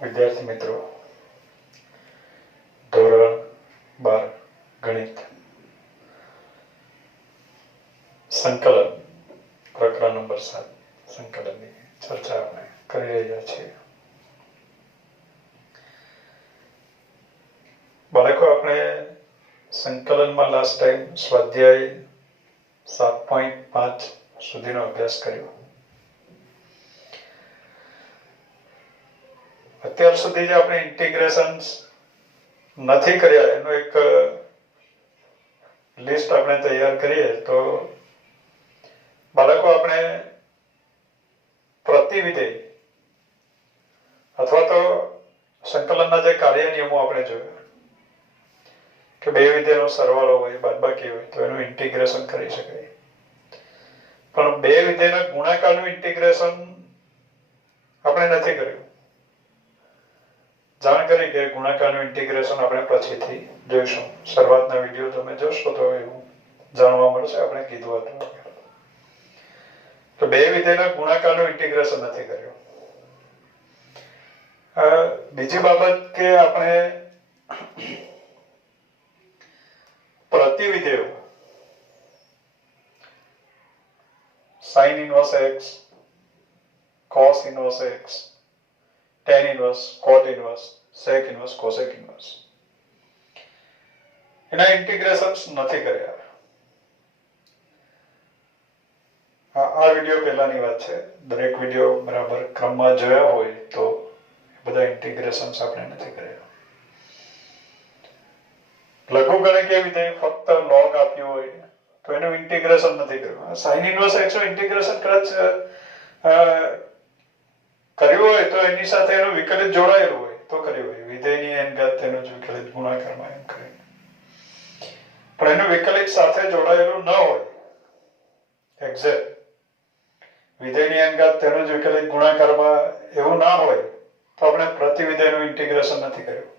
વિદ્યાર્થી મિત્રો, ધોરણ 12 ગણિત સંકલન પ્રકરણ નંબર 7 સંકલનની ચર્ચા આપણે કરી રહ્યા છીએ. બાળકો, આપણે સંકલનમાં લાસ્ટ ટાઈમ સ્વાધ્યાય 7.5 સુધીનો અભ્યાસ કર્યો. અત્યાર સુધી જે આપણે ઇન્ટિગ્રેશન્સ નથી કર્યા એનું એક લિસ્ટ આપણે તૈયાર કરીએ તો બાળકો, આપણે પ્રતિવિધેય અથવા તો સંકલનના જે કાર્ય નિયમો આપણે જોયા કે બે વિધેયનો સરવાળો હોય, બાદબાકી હોય તો એનું ઇન્ટિગ્રેશન કરી શકાય. પણ બે વિધેયના ગુણાકારનું ઇન્ટિગ્રેશન આપણે નથી કર્યું. જાણ કરી કે ગુણાકારનું ઇન્ટિગ્રેશન આપણે પછીથી જોઈશું. શરૂઆતના વિડીયો તમે જોશો તો એવું જાણવા મળશે. આપણે કીધું હતું તો બે વિધેયના ગુણાકારનું ઇન્ટિગ્રેશન નથી કર્યું. બીજી બાબત કે આપણે પ્રતિવિધેયો sin inverse x, cos inverse x, tan inverse, cot inverse, sec inverse, cosec inverse એના ઇન્ટિગ્રેશન્સ નથી કર્યા. આ વિડીયો પહેલાની વાત છે. દરેક વિડીયો બરાબર ક્રમમાં જોયા હોય તો બધા ઇન્ટિગ્રેશન્સ આપણે નથી કર્યા. લઘુગણકીય વિધેય ફક્ત log આપ્યું હોય તો એનું ઇન્ટિગ્રેશન નથી કર્યું. sin inverse x નું ઇન્ટિગ્રેશન કદાચ કર્યું હોય તો એની સાથે એનું વિકલિત જોડાયેલું હોય તો કર્યું હોય. વિધેયની n ઘાત તેનો જ વિકલિત ગુણાકારમાં એમ કરે. પણ એનું વિકલિત સાથે જોડાયેલું ન હોય, એક્ઝેક્ટ વિધેયની n ઘાત તેનો જ વિકલિત ગુણાકારમાં એવું ના હોય તો આપણે પ્રતિવિધેયનું ઇન્ટિગ્રેશન નથી કર્યું.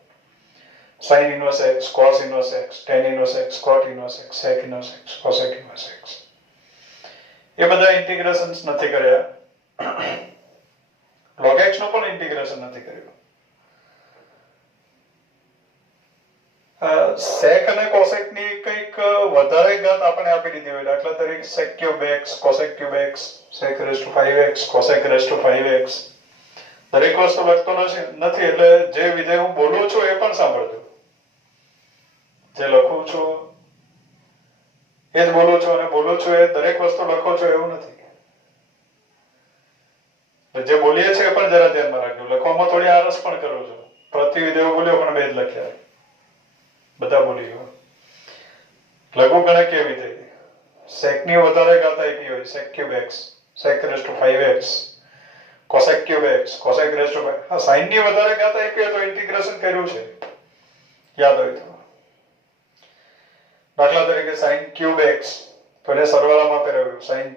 sin inverse x, cos inverse x, tan inverse x, cot inverse x, sec inverse x, cosec inverse x એ બધા ઇન્ટિગ્રેશન્સ નથી કર્યા. log x નું પણ ઇન્ટિગ્રેશન નથી કર્યું. sec અને cosec ની કંઈક વધારે ઘાત આપણે આપી દીધી હોય. દાખલા તરીકે sec cube x, cosec cube x, sec raised to 5x, cosec raised to 5x. દરેક વસ્તુ લખતો નથી એટલે જે વિધેય હું બોલું છું એ પણ સાંભળજો. જે લખું છું એ જ બોલું છું અને બોલું છું એ દરેક વસ્તુ લખો છો એવું નથી. જે બોલીએ છીએ એ પણ જરા ધ્યાનમાં રાખજો. લખવામાં થોડી આળસ પણ કરું છું. પ્રતિવિધેય બોલ્યો પણ બે જ લખ્યા, બધા બોલી ગયો. લઘુગણકીય વિધેય sec ની વધારે ઘાત આપી હોય, sec cube x, sec raised to 5x, cosec cube x, cosec raised to 5. હા, sin ની વધારે ઘાત આપી હોય તો ઇન્ટિગ્રેશન કર્યું છે, યાદ હોય તો. દાખલા તરીકે sin cube x તો એને સરવાળામાં ફેરવ્યું sin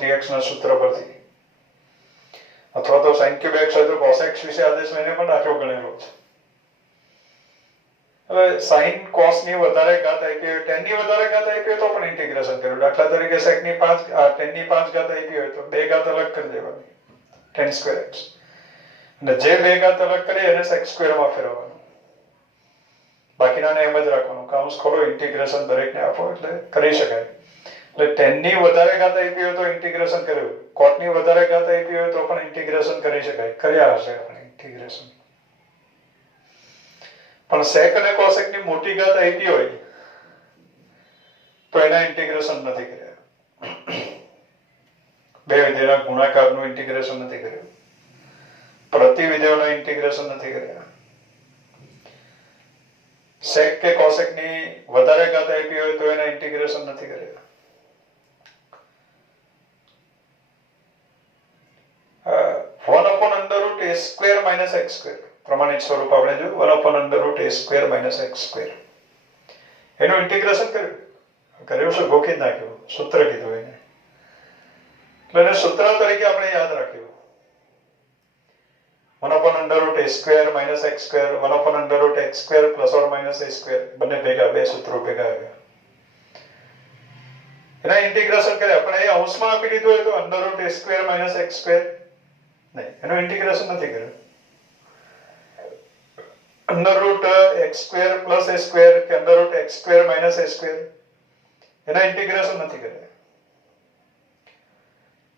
3x ના સૂત્ર પરથી. અથવા તો sin cube x હોય તો cos x વિશે આદેશ લઈને પણ દાખલો ગણેલો છે. હવે sin cos ની વધારે ઘાત આપી હોય, tan ની વધારે ઘાત આપી હોય તો પણ ઇન્ટિગ્રેશન કર્યું. દાખલા તરીકે sec ની 5 tan ની 5 ઘાત આપી હોય તો બે ઘાત અલગ કરી દેવાની, tan square x. અને જે બે ઘાત અલગ કરી એને sec square માં ફેરવવાનું. બાકીનાને એમ જ રાખવાનું. કાઉન્સ ખોલો, ઇન્ટિગ્રેશન દરેકને આપો એટલે કરી શકાય. એટલે tan ની વધારે ઘાત આપી હોય તો ઇન્ટિગ્રેશન કર્યું. cot ની વધારે ઘાત આપી હોય તો પણ ઇન્ટિગ્રેશન કરી શકાય. કર્યા હશે આપણે ઇન્ટિગ્રેશન. પણ sec અને cosec ની મોટી ઘાત આપી હોય તો એના ઇન્ટિગ્રેશન નથી કર્યા. બે વિધેયના ગુણાકારનું ઇન્ટિગ્રેશન નથી કર્યું. પ્રતિવિધેયોના ઇન્ટિગ્રેશન નથી કર્યા. sec કે cosec ની વધારે ઘાત આપી હોય તો એના ઇન્ટિગ્રેશન નથી કર્યા. a square minus x square પ્રમાણિત સ્વરૂપ આપણે જોયું. 1/√a square minus x square એનું ઇન્ટિગ્રેશન કર્યું છે, ગોખી જ નાખ્યું, સૂત્ર કીધું એને. એટલે એને સૂત્ર તરીકે આપણે યાદ રાખ્યું. 1/√a square minus x square, 1/√x square plus or minus a square, બંને ભેગા, બે સૂત્રો ભેગા આવ્યા. એના ઇન્ટિગ્રેશન કર્યા. પણ એ અંશમાં આપી દીધું હોય તો √a square minus x square નહીં, એનું ઇન્ટિગ્રેશન નથી કર્યું. x square plus a square કે under root x square minus a square એના ઇન્ટિગ્રેશન નથી કર્યા.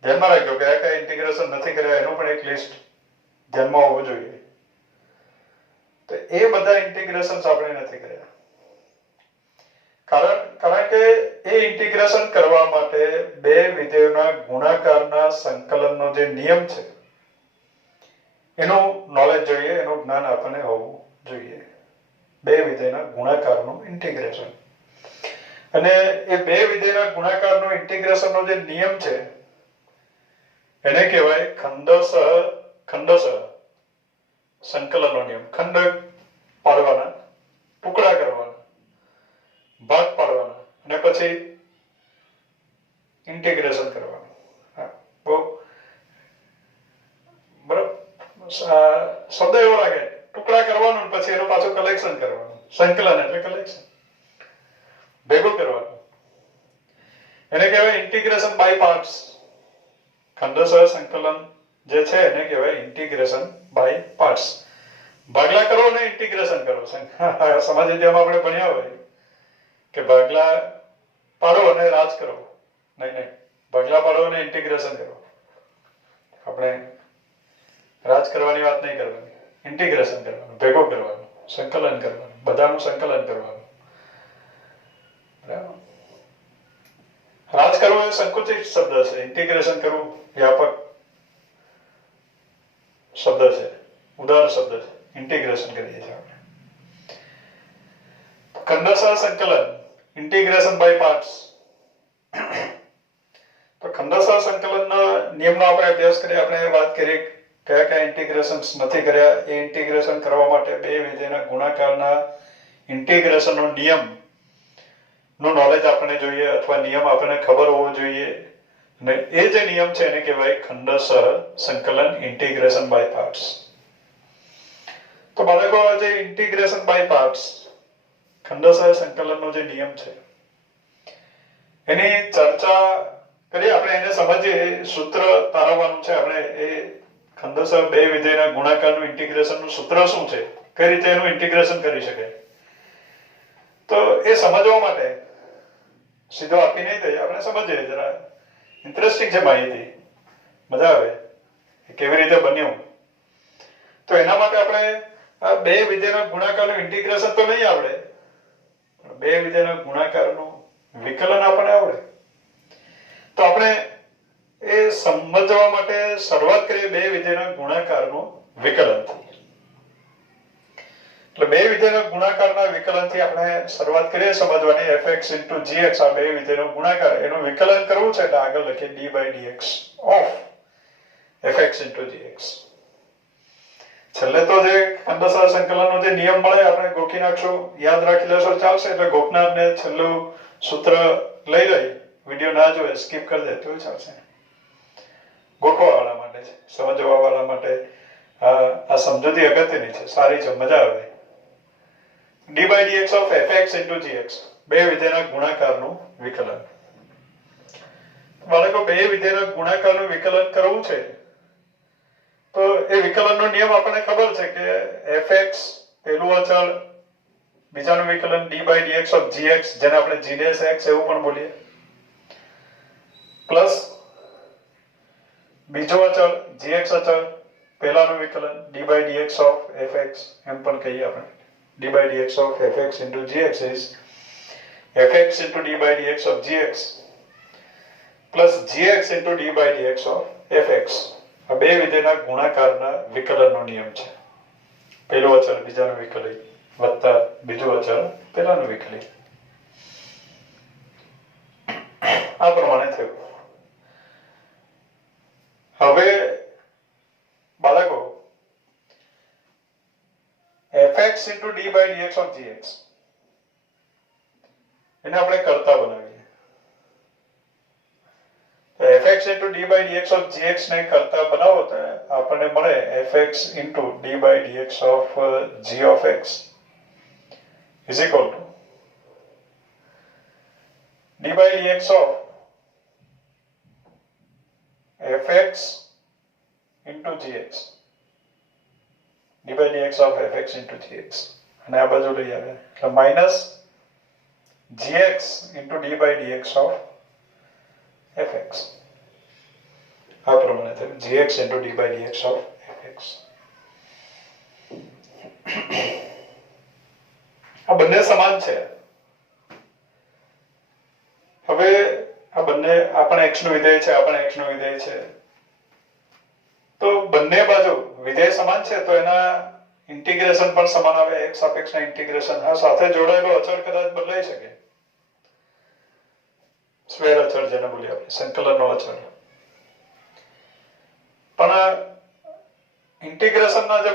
ધ્યાનમાં રાખજો કયા કયા ઇન્ટિગ્રેશન નથી કર્યા એનું પણ એક લિસ્ટ ધ્યાનમાં હોવું જોઈએ. તો એ બધા ઇન્ટિગ્રેશન્સ આપણે નથી કર્યા. કારણ કે એ ઇન્ટિગ્રેશન કરવા માટે બે વિધેયોના ગુણાકારના સંકલનનો જે નિયમ છે એનું નોલેજ જોઈએ, એનું જ્ઞાન આપણને હોવું જોઈએ. બે વિધેયના ગુણાકારનું ઇન્ટિગ્રેશન, અને એ બે વિધેયના ગુણાકારનું ઇન્ટિગ્રેશનનો જે નિયમ છે એને કહેવાય ખંડશઃ સંકલનનો નિયમ. ખંડ પાડવાના, ટુકડા કરવાના, ભાગ પાડવાના અને પછી ઇન્ટિગ્રેશન કરવાનું. બરાબર, શબ્દ એવો લાગે, ટુકડા કરવાનું પછી એનું પાછું કલેક્શન કરવાનું. સંકલન એટલે કલેક્શન, ભેગું કરવાનું. એને કહેવાય ઇન્ટિગ્રેશન બાય પાર્ટ્સ. ખંડશઃ સંકલન જે છે એને કહેવાય ઇન્ટિગ્રેશન બાય પાર્ટ્સ. ભાગલા કરો ને ઇન્ટિગ્રેશન કરો. સમાજ વિદ્યામાં આપણે ભણ્યા હોય કે ભાગલા પાડો અને રાજ કરો. નહીં, ભાગલા પાડો અને ઇન્ટિગ્રેશન કરો. આપણે રાજ કરવાની વાત નહીં કરવાની, ઇન્ટિગ્રેશન કરવાનું, ભેગું કરવાનું, સંકલન કરવાનું, બધાનું સંકલન કરવાનું. બરાબર. રાજ કરવો એ સંકુચિત શબ્દ છે, ઇન્ટિગ્રેશન કરવું વ્યાપક શબ્દ છે, ઉદાર શબ્દ છે. ઇન્ટિગ્રેશન કરીએ છીએ આપણે. ખંડશઃ સંકલન, ઇન્ટિગ્રેશન બાય પાર્ટ્સ. તો ખંડશઃ સંકલનના નિયમનો આપણે અભ્યાસ કરીએ. આપણે વાત કરીએ કયા કયા ઇન્ટિગ્રેશન્સ નથી કર્યા. એ ઇન્ટિગ્રેશન કરવા માટે બે વિધેયના ગુણાકારના ઇન્ટિગ્રેશનનો નિયમ નું નોલેજ આપણને જોઈએ, અથવા નિયમ આપણને ખબર હોવો જોઈએ. અને એ જે નિયમ છે એને કહેવાય ખંડશઃ સંકલન, ઇન્ટિગ્રેશન બાય પાર્ટ્સ. તો બાળકો આ જે ઇન્ટિગ્રેશન બાય પાર્ટ્સ, ખંડશઃ સંકલનનો જે નિયમ છે એની ચર્ચા કરીએ. આપણે એને સમજીએ, સૂત્ર તારવવાનું છે આપણે. એ ખંડશઃ બે વિધેયના ગુણાકારનું ઇન્ટિગ્રેશનનું સૂત્ર શું છે, કઈ રીતે એનું ઇન્ટિગ્રેશન કરી શકાય. તો એ સમજવા માટે સીધો આપી નહીં દઈએ, આપણે સમજીએ. જરા ઇન્ટરેસ્ટિંગ છે માહિતી, મજા આવે કેવી રીતે બન્યું. તો એના માટે આપણે આ બે વિધેયના ગુણાકારનું ઇન્ટિગ્રેશન તો નહીં આવડે, બે વિધેયના ગુણાકારનું વિકલન આપણને આવડે. તો આપણે એ સમજવા માટે શરૂઆત કરીએ બે વિધેયના ગુણાકારનું વિકલનથી. એટલે બે વિધેયના ગુણાકારના વિકલનથી આપણે શરૂઆત કરીએ સમજવાની. fx * gx આ બે વિધેયનો ગુણાકાર, એનું વિકલન કરવું છે એટલે આગળ લખીએ d/dx of fx * gx. છેલ્લે તો જે ખંડશઃ સંકલનનો જે નિયમ મળે આપણે ગોખી નાખશું, યાદ રાખી લેશો ચાલશે. એટલે ગોખનારને છેલ્લું સૂત્ર લઈ વિડીયો ના જોવે, સ્કીપ કરી દે તો ચાલશે. ગોખવા વાળા માટે છે, સમજવા વાળા માટે આ સમજૂતી અગત્યની છે, સારી છે, મજા આવે. d/dx of fx * gx બે વિધેયના ગુણાકારનું વિકલન. બાળકો બે વિધેયના ગુણાકારનું વિકલન કરવું છે તો એ વિકલનનો નિયમ આપણને ખબર છે કે fx પહેલું અચળ, બીજાનું વિકલન d/dx of gx, જેને આપણે g'(x) એવું પણ બોલીએ, પ્લસ બીજો અચળ gx અચળ, પહેલાનું વિકલન d/dx of fx એમ પણ કહીએ આપણે. d/dx of fx * gx is fx * d/dx of gx plus gx * d/dx of fx. આ બે વિધેયના ગુણાકારના વિકલનનો નિયમ છે. પહેલું અચળ બીજાનું વિકલિત વત્તા બીજું અચળ પહેલાનું વિકલિત. આ પ્રમાણે થયું. હવે બાળકો fx * d/dx of gx એને આપણે કરતા બનાવીએ. fx * d/dx of gx ને કરતા બનાવો તો આપણને મળે fx * d/dx of g of x is equal to d/dx of fx * gx, d/dx of fx * gx. અને આ બાજુ લઈ આવે એટલે minus gx into d by dx of fx. આ પ્રમાણે થાય gx into d by dx of fx. આ બંને સમાન છે. હવે આ બંને આપણે x નું વિધેય છે, આપણે x નું વિધેય છે, તો બંને બાજુ વિધેય સમાન છે તો એના ઇન્ટિગ્રેશન પણ સમાન આવે. x સાપેક્ષના ઇન્ટિગ્રેશન આ સાથે જોડાયેલો અચળ કદાચ બદલાઈ શકે. સ્ક્વેર અચળ જેને બોલીએ આપણે, સંકલનનો અચળ. પણ ઇન્ટિગ્રેશનના જે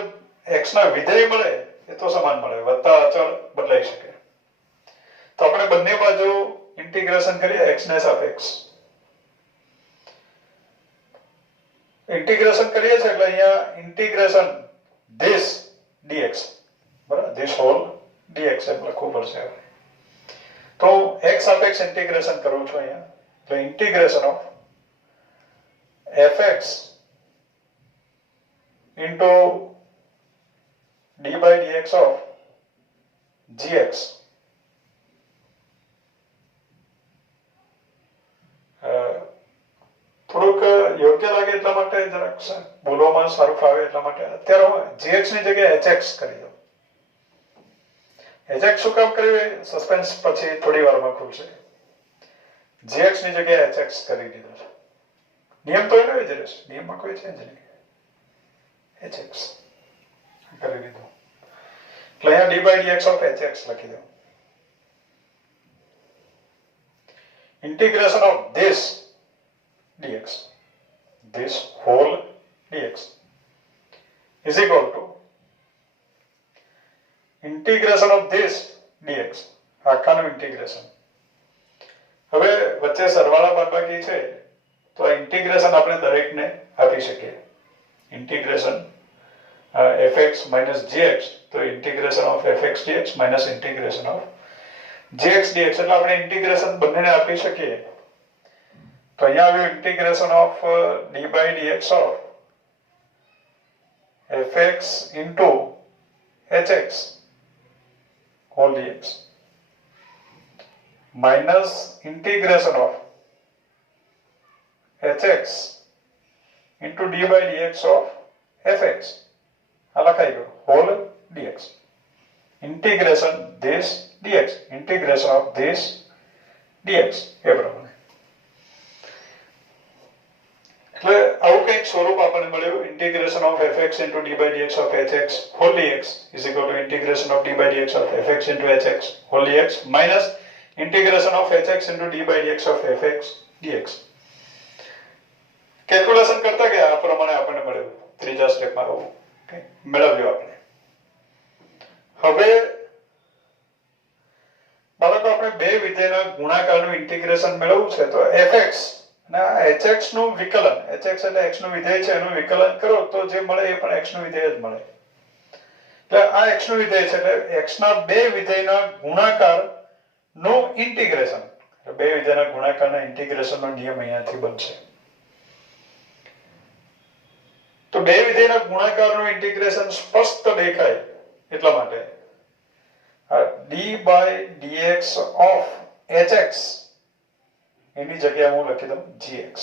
x ના વિધેય મળે એ તો સમાન મળે, વત્તા અચળ બદલાઈ શકે. તો આપણે બંને બાજુ ઇન્ટિગ્રેશન કરીએ x ને સાપેક્ષ. ઇન્ટિગ્રેશન કરીએ છીએ એટલે અહીંયા ઇન્ટિગ્રેશન this dx, બરાબર, this whole dx એમ લખવું પડશે. તો x સાપેક્ષ ઇન્ટિગ્રેશન કરું છું અહીંયા. તો integration of fx into d by dx of gx. થોડુંક યોગ્ય લાગે એટલા માટે જરાક બોલવામાં સારું ફાવે એટલા માટે અત્યારે હું gx ની જગ્યાએ hx કરી દઉં. hx શું કામ કર્યું એ સસ્પેન્સ પછી થોડી વારમાં ખુલશે. gx ની જગ્યાએ hx કરી દીધો છે. નિયમ તો એનો જ રહેશે, નિયમમાં કોઈ ચેન્જ નહીં. hx કરી દીધું એટલે અહીંયા d by dx of hx લખી દઉં. integration of this dx, this whole dx is equal to integration of this dx, આખાનું ઇન્ટિગ્રેશન. હવે વચ્ચે સરવાળા બાદબાકી છે તો આ ઇન્ટિગ્રેશન આપણે દરેકને આપી શકીએ. ઇન્ટિગ્રેશન fx minus gx, તો integration of fx dx minus integration of gx dx, એટલે આપણે ઇન્ટિગ્રેશન બંનેને આપી શકીએ. તો અહીંયા આવ્યું integration of d by dx of fx into hx whole dx minus integration of hx into d by dx of fx, આ લખાઈ ગયું whole dx. integration this dx, integration of this dx એ પ્રમાણે. એટલે આવું કંઈક સ્વરૂપ આપણને મળ્યું. integration of fx into d by dx of hx whole dx is equal to integration of d by dx of fx into hx whole dx minus integration of hx into d by dx of fx dx. Calculation કરતા ગયા આ પ્રમાણે આપણને મળ્યું. ત્રીજા સ્ટેપમાં આવું મેળવ્યું આપણે. હવે બાળકો આપણે બે વિધેયના ગુણાકારનું ઇન્ટિગ્રેશન મેળવવું છે તો fx અને hx નું વિકલન, hx એટલે x નું વિધેય છે એનું વિકલન કરો તો જે મળે એ પણ x નું વિધેય જ મળે. એટલે આ x નું વિધેય છે એટલે x ના બે વિધેયના ગુણાકારનું ઇન્ટિગ્રેશન, બે વિધેયના ગુણાકારના ઇન્ટિગ્રેશનનો નિયમ અહીંયાથી બનશે. તો બે વિધેયના ગુણાકારનું ઇન્ટિગ્રેશન સ્પષ્ટ દેખાય એટલા માટે d by dx of hx એની જગ્યાએ હું લખી દઉં gx.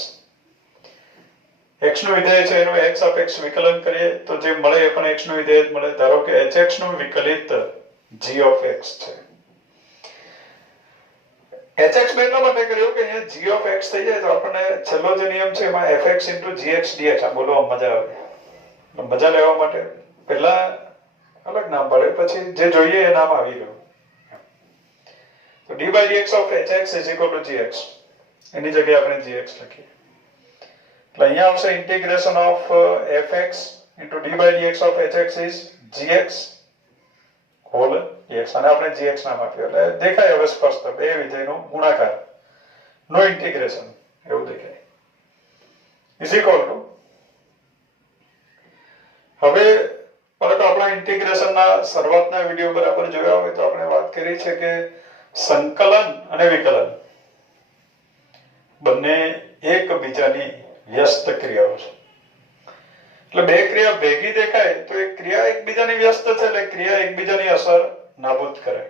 x નું વિધેય છે એનું x સાપેક્ષ વિકલન કરીએ તો જે મળે એ પણ x નું વિધેય જ મળે. ધારો કે hx નું વિકલિત g of x છે. hx મેં એટલા માટે કર્યું કે અહીંયા g of x થઈ જાય તો આપણને છેલ્લો જે નિયમ છે એમાં fx into gx dx આ બોલવા મજા આવે. મજા લેવા માટે પહેલા અલગ નામ પડે પછી જે જોઈએ એ નામ આવી ગયું. તો d by dx of hx is equal to gx, એની જગ્યાએ આપણે gx લખીએ. એટલે અહીંયા આવશે integration of fx into d by dx of hx is gx whole dx, અને આપણે gx નામ આપ્યું એટલે દેખાય હવે સ્પષ્ટ બે વિધેયનો ગુણાકાર નો ઇન્ટિગ્રેશન એવું દેખાય is equal to. હવે પરંતુ આપણા ઇન્ટિગ્રેશનના શરૂઆતના વિડિયો બરાબર જોયા હોય તો આપણે વાત કરી છે કે સંકલન અને વિકલન બંને એકબીજાની વ્યસ્ત ક્રિયાઓ છે. એટલે બે ક્રિયા ભેગી દેખાય તો એક ક્રિયા એકબીજાની વ્યસ્ત છે એટલે ક્રિયા એકબીજાની અસર નાબૂદ કરે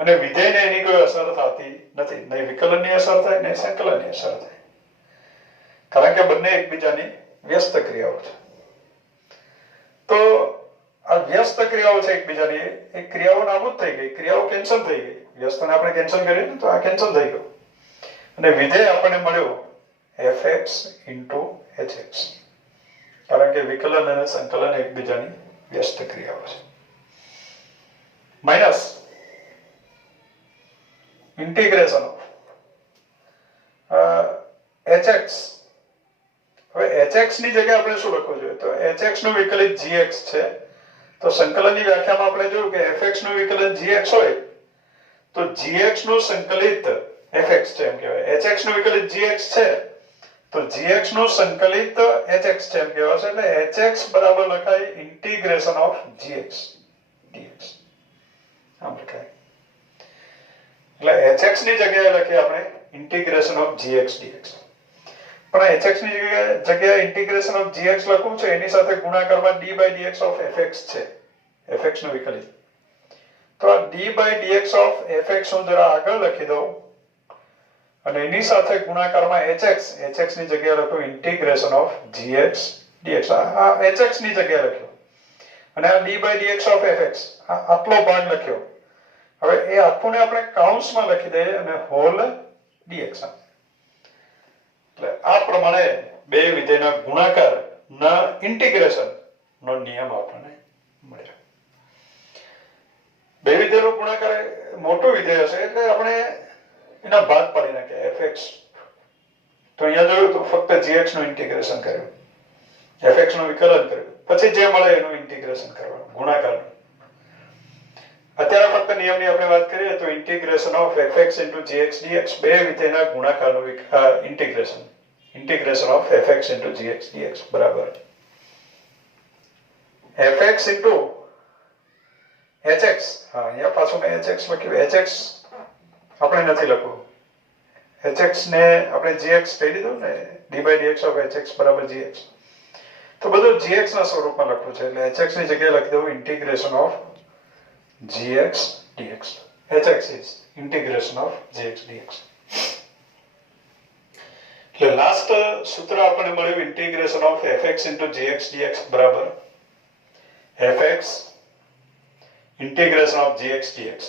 અને વિધેયને એની કોઈ અસર થતી નથી. નહીં વિકલનની અસર થાય નહીં સંકલનની અસર થાય, કારણ કે બંને એકબીજાની વ્યસ્ત ક્રિયાઓ છે. તો આ વ્યસ્ત ક્રિયાઓ છે એકબીજાની, એ ક્રિયાઓ નાબૂદ થઈ ગઈ, ક્રિયાઓ કેન્સલ થઈ ગઈ. વ્યસ્તને આપણે કેન્સલ કરીએ ને તો આ કેન્સલ થઈ ગયું અને વિધેય આપણને મળ્યું fx into hx, કારણ કે વિકલન અને સંકલન એકબીજાની વ્યસ્ત ક્રિયાઓ છે. Minus integration of hx. હવે hx ની જગ્યાએ આપણે શું લખવું જોઈએ? તો hx નું વિકલિત gx છે. તો સંકલનની વ્યાખ્યામાં આપણે જોયું કે fx નું વિકલન gx હોય તો gx નું સંકલિત fx છે એમ કહેવાય. hx નું વિકલિત gx છે તો gx નું સંકલિત hx છે એમ કહેવાશે. એટલે hx બરાબર લખાય ઇન્ટિગ્રેશન ઓફ gx dx. આમ લખાય. એટલે hx ની જગ્યાએ લખીએ આપણે ઇન્ટિગ્રેશન ઓફ gx dx. પણ hx ની જગ્યાએ ઇન્ટિગ્રેશન ઓફ gx લખવું છે, એની સાથે ગુણાકારમાં d/dx ઓફ fx છે, fx નું વિકલિત. તો આ d/dx ઓફ fx હું જરા આગળ લખી દઉં અને એની સાથે ગુણાકારમાં hx ની જગ્યાએ લખ્યું ઇન્ટિગ્રેશન ઓફ gx dx. આ hx ની જગ્યાએ લખ્યું અને આ d/dx ઓફ fx આટલો ભાગ લખ્યો. હવે એ આખું ને આપણે કૌંસમાં લખી દઈએ અને હોલ dx. એટલે આ પ્રમાણે બે વિધેયના ગુણાકાર ના ઇન્ટિગ્રેશન નો નિયમ આપણને મળ્યો. બે વિધેયનો ગુણાકાર મોટો વિધેય હશે એટલે આપણે એના ભાગ પાડી નાખ્યા fx. તો અહીંયા જોયું તો ફક્ત gx નું ઇન્ટિગ્રેશન કર્યું, fx નું વિકલન કર્યું, પછી જે મળે એનું ઇન્ટિગ્રેશન કરવાનું, ગુણાકાર. અત્યારે ફક્ત નિયમની આપણે વાત કરીએ તો integration of fx into gx dx બે વિધેયના ગુણાકારનું integration, integration of fx into gx dx બરાબર fx into hx. હા, અહીંયા પાછું મેં hx લખ્યું. hx આપણે નથી લખવું, hx ને આપણે gx કહી દીધું ને, d/dx of hx બરાબર gx. તો બધું gx ના સ્વરૂપમાં લખવું છે એટલે hx ની જગ્યાએ લખી દઉં integration of gx dx. hx is integration of gx dx. એટલે લાસ્ટ સૂત્ર આપણને મળ્યું integration of fx into gx dx બરાબર fx integration of gx dx.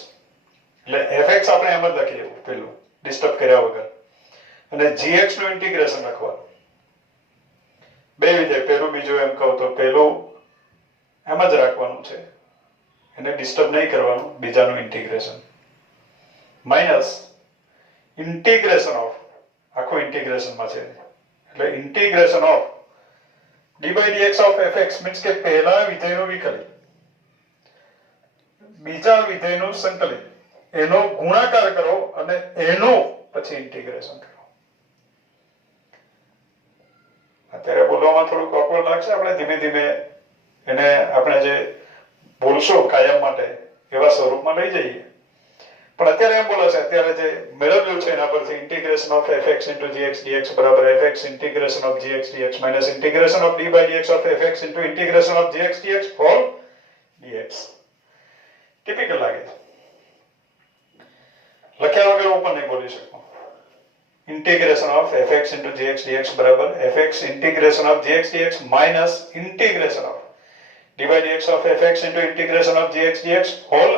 એટલે fx આપણે એમ જ લખી દેવું પેલું ડિસ્ટર્બ કર્યા વગર, અને gx નું ઇન્ટિગ્રેશન લખવાનું. બે વિધેય પેલું બીજું એમ કહું તો પેલું એમ જ રાખવાનું છે, એને ડિસ્ટર્બ નહીં કરવાનું, બીજાનું ઇન્ટિગ્રેશન. માઇનસ ઇન્ટિગ્રેશન ઓફ આખું ઇન્ટિગ્રેશનમાં છે એટલે integration of d/dx of fx means કે પહેલા વિધેયનું વિકલિત બીજા વિધેયનું સંકલિત, એનો ગુણાકાર કરો અને એનું પછી ઇન્ટિગ્રેશન કરો. અત્યારે બોલવામાં થોડુંક ઓકવર્ડ લાગશે, આપણે ધીમે ધીમે એને આપણે જે બોલશો કાયમ માટે એવા સ્વરૂપમાં લઈ જઈએ. પણ અત્યારે એમ બોલે છે, અત્યારે જે મેળવ્યું છે એના પરથી integration of fx into gx dx બરાબર fx integration of gx dx minus integration of d/dx of fx into integration of gx dx whole dx. Typical લાગે છે, લખ્યા વગર હું પણ નહીં બોલી શકું. Integration of fx into gx dx બરાબર fx integration of gx dx minus integration of d/dx of fx into integration of gx dx whole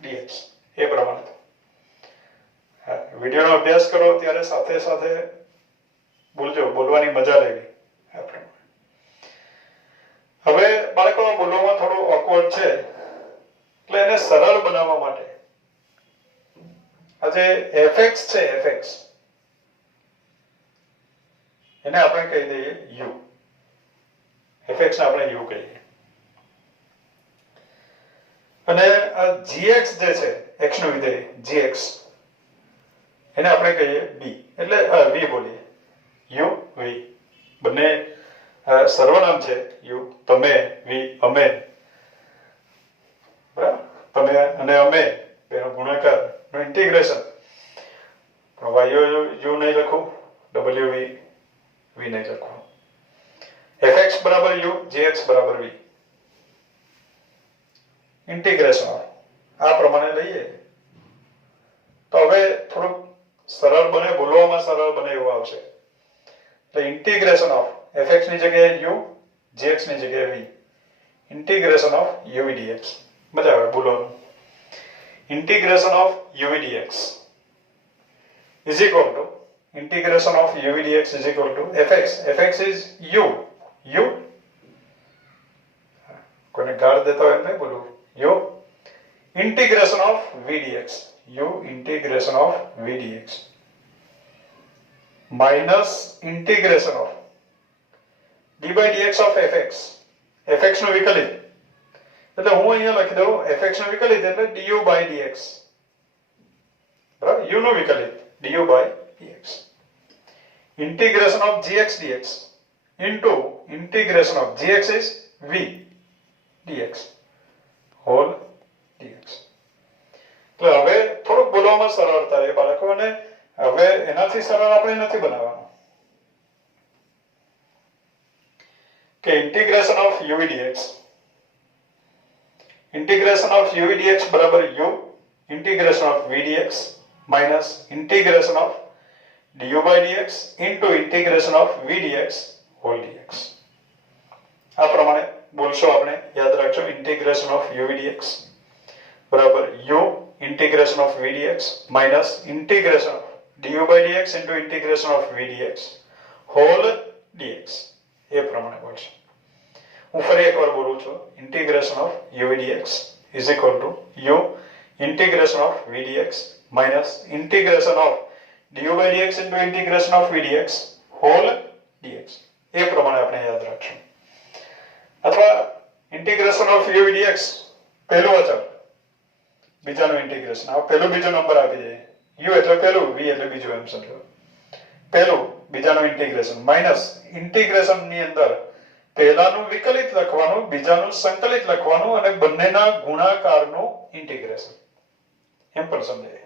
dx. એ પ્રમાણે વિડિયોનો અભ્યાસ કરો ત્યારે સાથે સાથે બોલજો, બોલવાની મજા લેવી. હવે બાળકો બોલવામાં થોડું ઓકવર્ડ છે એટલે એને સરળ બનાવવા માટે આ જે fx છે, fx એને આપણે કહી દઈએ u. fx ને આપણે u કહીએ અને આ gx જે છે x નું વિધેય gx એને આપણે કહીએ b. એટલે v બોલીએ u v બંને સર્વનામ છે. u તમે, v અમે, બરાબર, તમે અને અમે બેનો ગુણાકાર નો ઇન્ટિગ્રેશન. પણ y u નહીં લખું, w v v નહીં લખું. fx બરાબર u, gx બરાબર v. ઇન્ટિગ્રેશન ઓફ આ પ્રમાણે લઈએ તો હવે થોડુંક સરળ બને, બોલવામાં સરળ બને એવું આવશે. એટલે ઇન્ટિગ્રેશન ઓફ fx ની જગ્યાએ u, gx ની જગ્યાએ v. Integration of u dx. મજા આવે બોલવાનું. Integration of u dx is equal to integration of u dx is equal to fx. fx is u. કોઈને ગાળ દેતા હોય એમ નહીં બોલવું. u integration of v dx. u integration of v dx minus integration of d by dx of fx. fx નું વિકલિત એટલે હું અહીંયા લખી દઉં fx નું વિકલિત એટલે du by dx. બરાબર, u નું વિકલિત du by dx. Integration of gx dx into integration of gx is v dx whole dx. તો હવે થોડુંક બોલવામાં સરળતા રહે બાળકોને. હવે એનાથી સરળ આપણે નથી બનાવવાનું કે integration of u dx બરાબર u integration of v dx minus integration of du by dx into integration of v dx whole dx. આ પ્રમાણે બોલશો આપણે, યાદ રાખજો. integration of u dx બરાબર u integration of v dx minus integration of du by dx into integration of v dx whole dx. એ પ્રમાણે બોલશો. હું ફરી એકવાર બોલું છું. integration of u dx is equal to u integration of v dx minus integration of du by dx into integration of v dx whole dx. એ પ્રમાણે આપણે યાદ રાખશું. અથવા integration of u dx પહેલું અચળ બીજાનું ઇન્ટિગ્રેશન. આ પહેલું બીજો નંબર આપી દઈએ. u એટલે પહેલું, v એટલે બીજું, એમ સમજો. પહેલું બીજાનું ઇન્ટિગ્રેશન માઇનસ ઇન્ટિગ્રેશન ની અંદર પહેલાનું વિકલિત લખવાનું, બીજાનું સંકલિત લખવાનું અને બંનેના ગુણાકારનું ઇન્ટિગ્રેશન. એમ પણ સમજાય.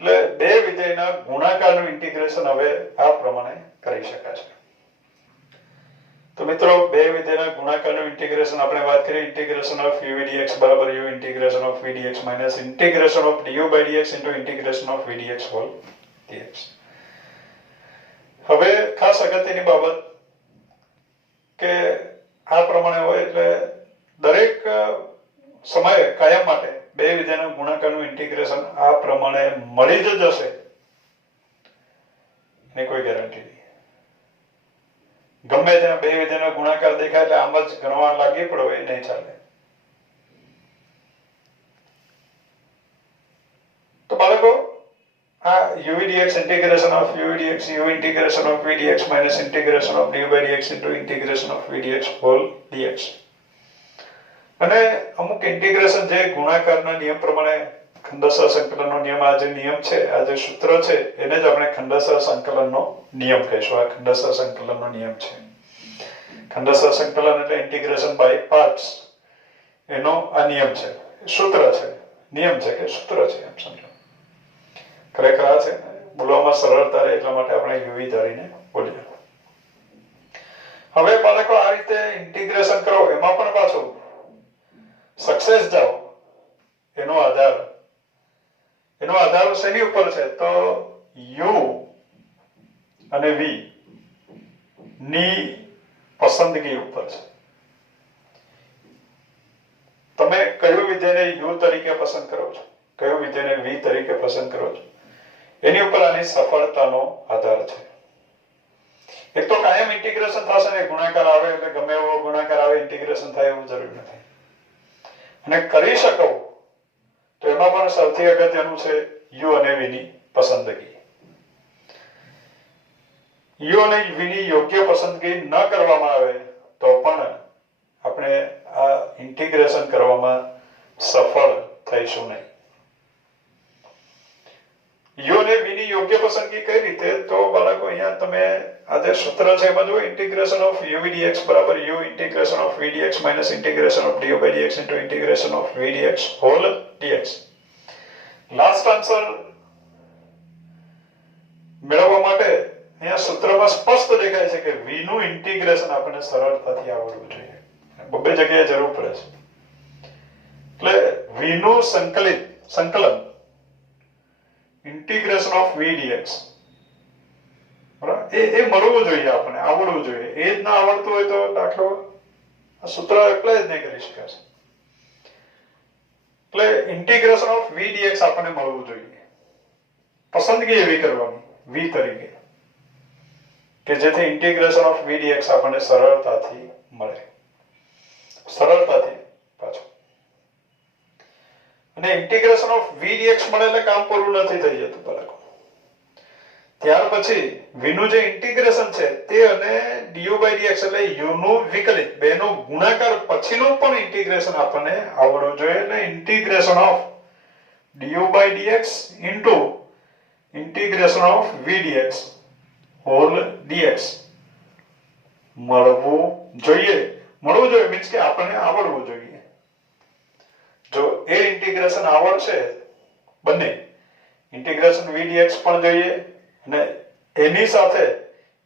એટલે બે વિધેયના ગુણાકારનું ઇન્ટિગ્રેશન હવે આ પ્રમાણે કરી શકાય છે. તો મિત્રો, બે વિધેયના ગુણાકારનું ઇન્ટિગ્રેશન આપણે વાત કરી. ઇન્ટિગ્રેશન ઓફ u dx બરાબર u integration of v dx minus integration of du by dx into integration of v dx whole dx. હવે ખાસ અગત્યની બાબત કે આ પ્રમાણે હોય એટલે દરેક સમયે કાયમ માટે બે વિધેયના ગુણાકારનું ઇન્ટિગ્રેશન આ પ્રમાણે મળી જ જશે એની કોઈ ગેરંટી નહીં. ગમે ત્યાં બે વિધેયનો ગુણાકાર દેખાય એટલે આમ જ ગણવા લાગી પડો એ નહીં ચાલે. તો બાળકો, આ u dx integration of u dx u integration of v dx minus integration of du by dx into integration of v dx whole dx. અને અમુક ઇન્ટિગ્રેશન જે ગુણાકારના નિયમ પ્રમાણે ખંડસર સંકલનનો નિયમ, આ જે નિયમ છે, આ જે સૂત્ર છે, એને જ આપણે ખંડસર સંકલનનો નિયમ કહીશું. આ ખંડસર સંકલનનો નિયમ છે. ખંડસર સંકલન એટલે ઇન્ટિગ્રેશન બાય પાર્ટ્સ. એનો આ નિયમ છે, સૂત્ર છે. નિયમ છે કે સૂત્ર છે, એમ સમજો. ખરેખર આ છે બોલવામાં સરળતા રહે એટલા માટે આપણે યુવી ધારીને બોલીએ. હવે બાળકો, આ રીતે ઇન્ટિગ્રેશન કરો, એમાં પણ પાછું સક્સેસ જાઓ, એનો આધાર શેની ઉપર છે? તો u અને v ની પસંદગી ઉપર છે. તમે કયું વિધેયને u તરીકે પસંદ કરો છો, કયું વિધેયને v તરીકે પસંદ કરો છો, એની ઉપર આની સફળતાનો આધાર છે. એક તો કાયમ ઇન્ટિગ્રેશન થશે ને, ગુણાકાર આવે એટલે ગમે એવો ગુણાકાર આવે ઇન્ટિગ્રેશન થાય એવું જરૂરી નથી. અને કરી શકો તો એમાં પણ સૌથી અગત્યનું છે u અને v ની પસંદગી. u અને v ની યોગ્ય પસંદગી ન કરવામાં આવે તો પણ આપણે આ ઇન્ટિગ્રેશન કરવામાં સફળ થઈશું નહીં. u અને v ની યોગ્ય પસંદગી કઈ રીતે? તો બાળકો, અહીંયા તમે આ જે સૂત્ર છે એમાં જુઓ, ઇન્ટિગ્રેશન ઓફ u dx બરાબર u integration of v dx minus integration of du by dx into integration of v dx whole dx. Last answer મેળવવા માટે અહીંયા સૂત્રમાં સ્પષ્ટ દેખાય છે કે v નું ઇન્ટિગ્રેશન આપણને સરળતાથી આવડવું જોઈએ. બબે જગ્યાએ જરૂર પડે છે. v નું સંકલન ઇન્ટિગ્રેશન ઓફ v dx બરાબર એ મળવું જોઈએ, આપણે આવડવું જોઈએ. એ જ ના આવડતું હોય તો દાખલો સૂત્ર એપ્લાય જ નહીં કરી શકાશે. એટલે ઇન્ટિગ્રેશન ઓફ v dx આપણને મળવું જોઈએ. પસંદગી એવી કરવાની v તરીકે કે જેથી ઇન્ટિગ્રેશન ઓફ v dx આપણને સરળતાથી મળે, સરળતાથી પાછું. અને ઇન્ટિગ્રેશન ઓફ v dx મળે એટલે કામ પૂરું નથી થઈ જતું બાળકો. ત્યાર પછી v નું જે ઇન્ટિગ્રેશન છે તે અને du dx એટલે u નું વિકલિત બેનો ગુણાકાર પછીનું પણ ઇન્ટિગ્રેશન આપણને આવડવું જોઈએ. એટલે integration of du dx into integration of v dx whole dx મળવું જોઈએ. મળવું જોઈએ મીન્સ કે આપણને આવડવું જોઈએ. જો એ ઇન્ટિગ્રેશન આવડશે, બંને ઇન્ટિગ્રેશન v dx પણ જોઈએ અને એની સાથે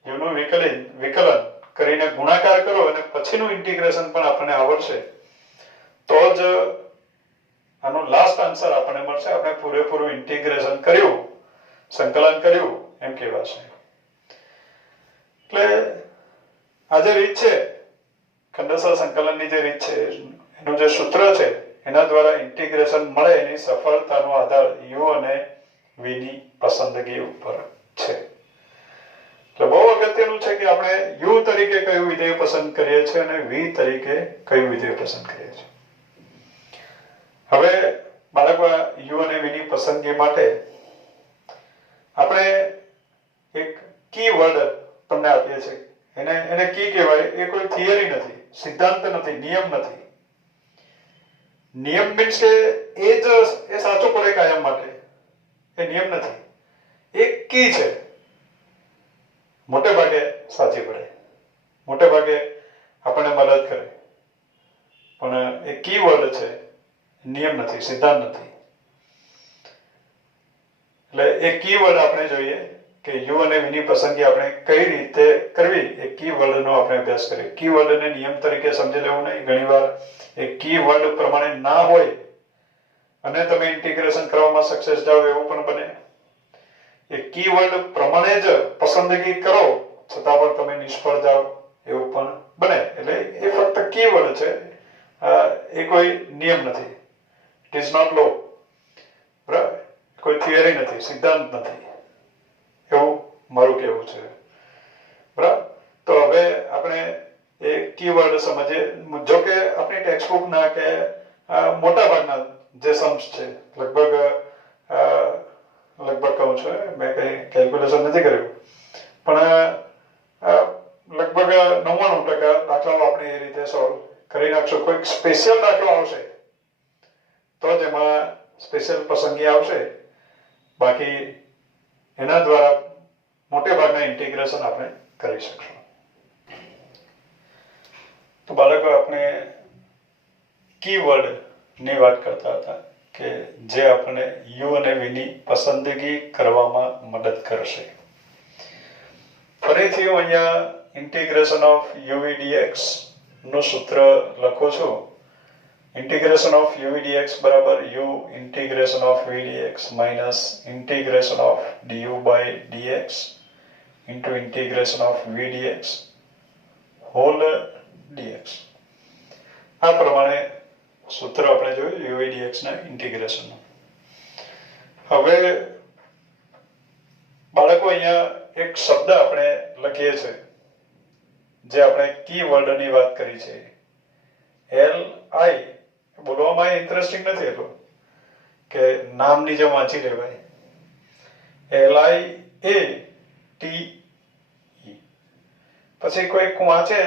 u નું વિકલન કરીને ગુણાકાર કરો અને પછીનું ઇન્ટિગ્રેશન પણ આપણને આવડશે, તો જ આનો લાસ્ટ આન્સર આપણને મળશે. આપણે પૂરેપૂરું ઇન્ટિગ્રેશન કર્યું, સંકલન કર્યું એમ કહેવાશે. એટલે આ જે રીત છે, ખંડેસર સંકલનની જે રીત છે, એનું જે સૂત્ર છે, એના દ્વારા ઇન્ટિગ્રેશન મળે એની સફળતાનો આધાર u અને v ની પસંદગી ઉપર છે. એટલે બહુ અગત્યનું છે કે આપણે u તરીકે કયું વિધેય પસંદ કરીએ છીએ અને v તરીકે કયું વિધેય પસંદ કરીએ છીએ. હવે બાળકો u અને v ની પસંદગી માટે આપણે એક કીવર્ડ તમને આપીએ છીએ. એને કી કહેવાય. એ કોઈ થિયરી નથી, સિદ્ધાંત નથી, નિયમ નથી. નિયમ મીન્સ કે એ સાચું પડે કાયમ માટે, એ નિયમ નથી. એક કી છે, મોટે ભાગે સાચી પડે, મોટે ભાગે આપણને મદદ કરે, પણ એ કીવર્ડ છે, નિયમ નથી, સિદ્ધાંત નથી. એટલે એ કીવર્ડ આપણે જોઈએ કે u અને v ની પસંદગી આપણે કઈ રીતે કરવી, એ કીવર્ડનો આપણે અભ્યાસ કરીએ. કીવર્ડને નિયમ તરીકે સમજી લેવું નહીં. ઘણીવાર એ કીવર્ડ પ્રમાણે ના હોય અને તમે ઇન્ટિગ્રેશન કરવામાં સક્સેસ જાઓ એવું પણ બને. એ કીવર્ડ પ્રમાણે જ પસંદગી કરો છતાં પણ તમે નિષ્ફળ જાઓ એવું પણ બને. એટલે એ ફક્ત કીવર્ડ છે, એ કોઈ નિયમ નથી. ઇટ ઇઝ નોટ લો, બરાબર? કોઈ થિયરી નથી, સિદ્ધાંત નથી, એવું મારું કહેવું છે, બરાબર? તો હવે આપણે એ કીવર્ડ સમજીએ. જો કે આપણી ટેક્સ્ટબુક ના કે મોટા ભાગના જે સમ્સ છે, લગભગ કહું છું, મેં કઈ કેલ્ક્યુલેશન નથી કર્યું, પણ લગભગ 99% દાખલાઓ આપણે એ રીતે સોલ્વ કરી નાખશું. કોઈક સ્પેશિયલ દાખલો આવશે તો જ એમાં સ્પેશિયલ પસંદગી આવશે. બાકી એના દ્વારા મોટે ભાગના ઇન્ટિગ્રેશન આપણે કરી શકશું. તો બાળકો આપણે કીવર્ડ ની વાત કરતા હતા કે જે આપણને u અને v ની પસંદગી કરવામાં મદદ કરશે. ફરીથી હું અહીંયા ઇન્ટિગ્રેશન ઓફ uv dx નું સૂત્ર લખું છું. ઇન્ટિગ્રેશન ઓફ uv dx બરાબર u integration of v dx minus integration of du by dx into integration of v dx whole dx. આ પ્રમાણે સૂત્ર આપણે જોયું uv dx ના ઇન્ટિગ્રેશન. હવે બાળકો અહીંયા એક શબ્દ આપણે લખીએ છીએ જે આપણે કીવર્ડ ની વાત કરી છે. li બોલવામાં ઇન્ટરેસ્ટિંગ નથી એટલું કે નામની જેમ વાંચી લેવાય. LIATE. પછી કોઈક વાંચે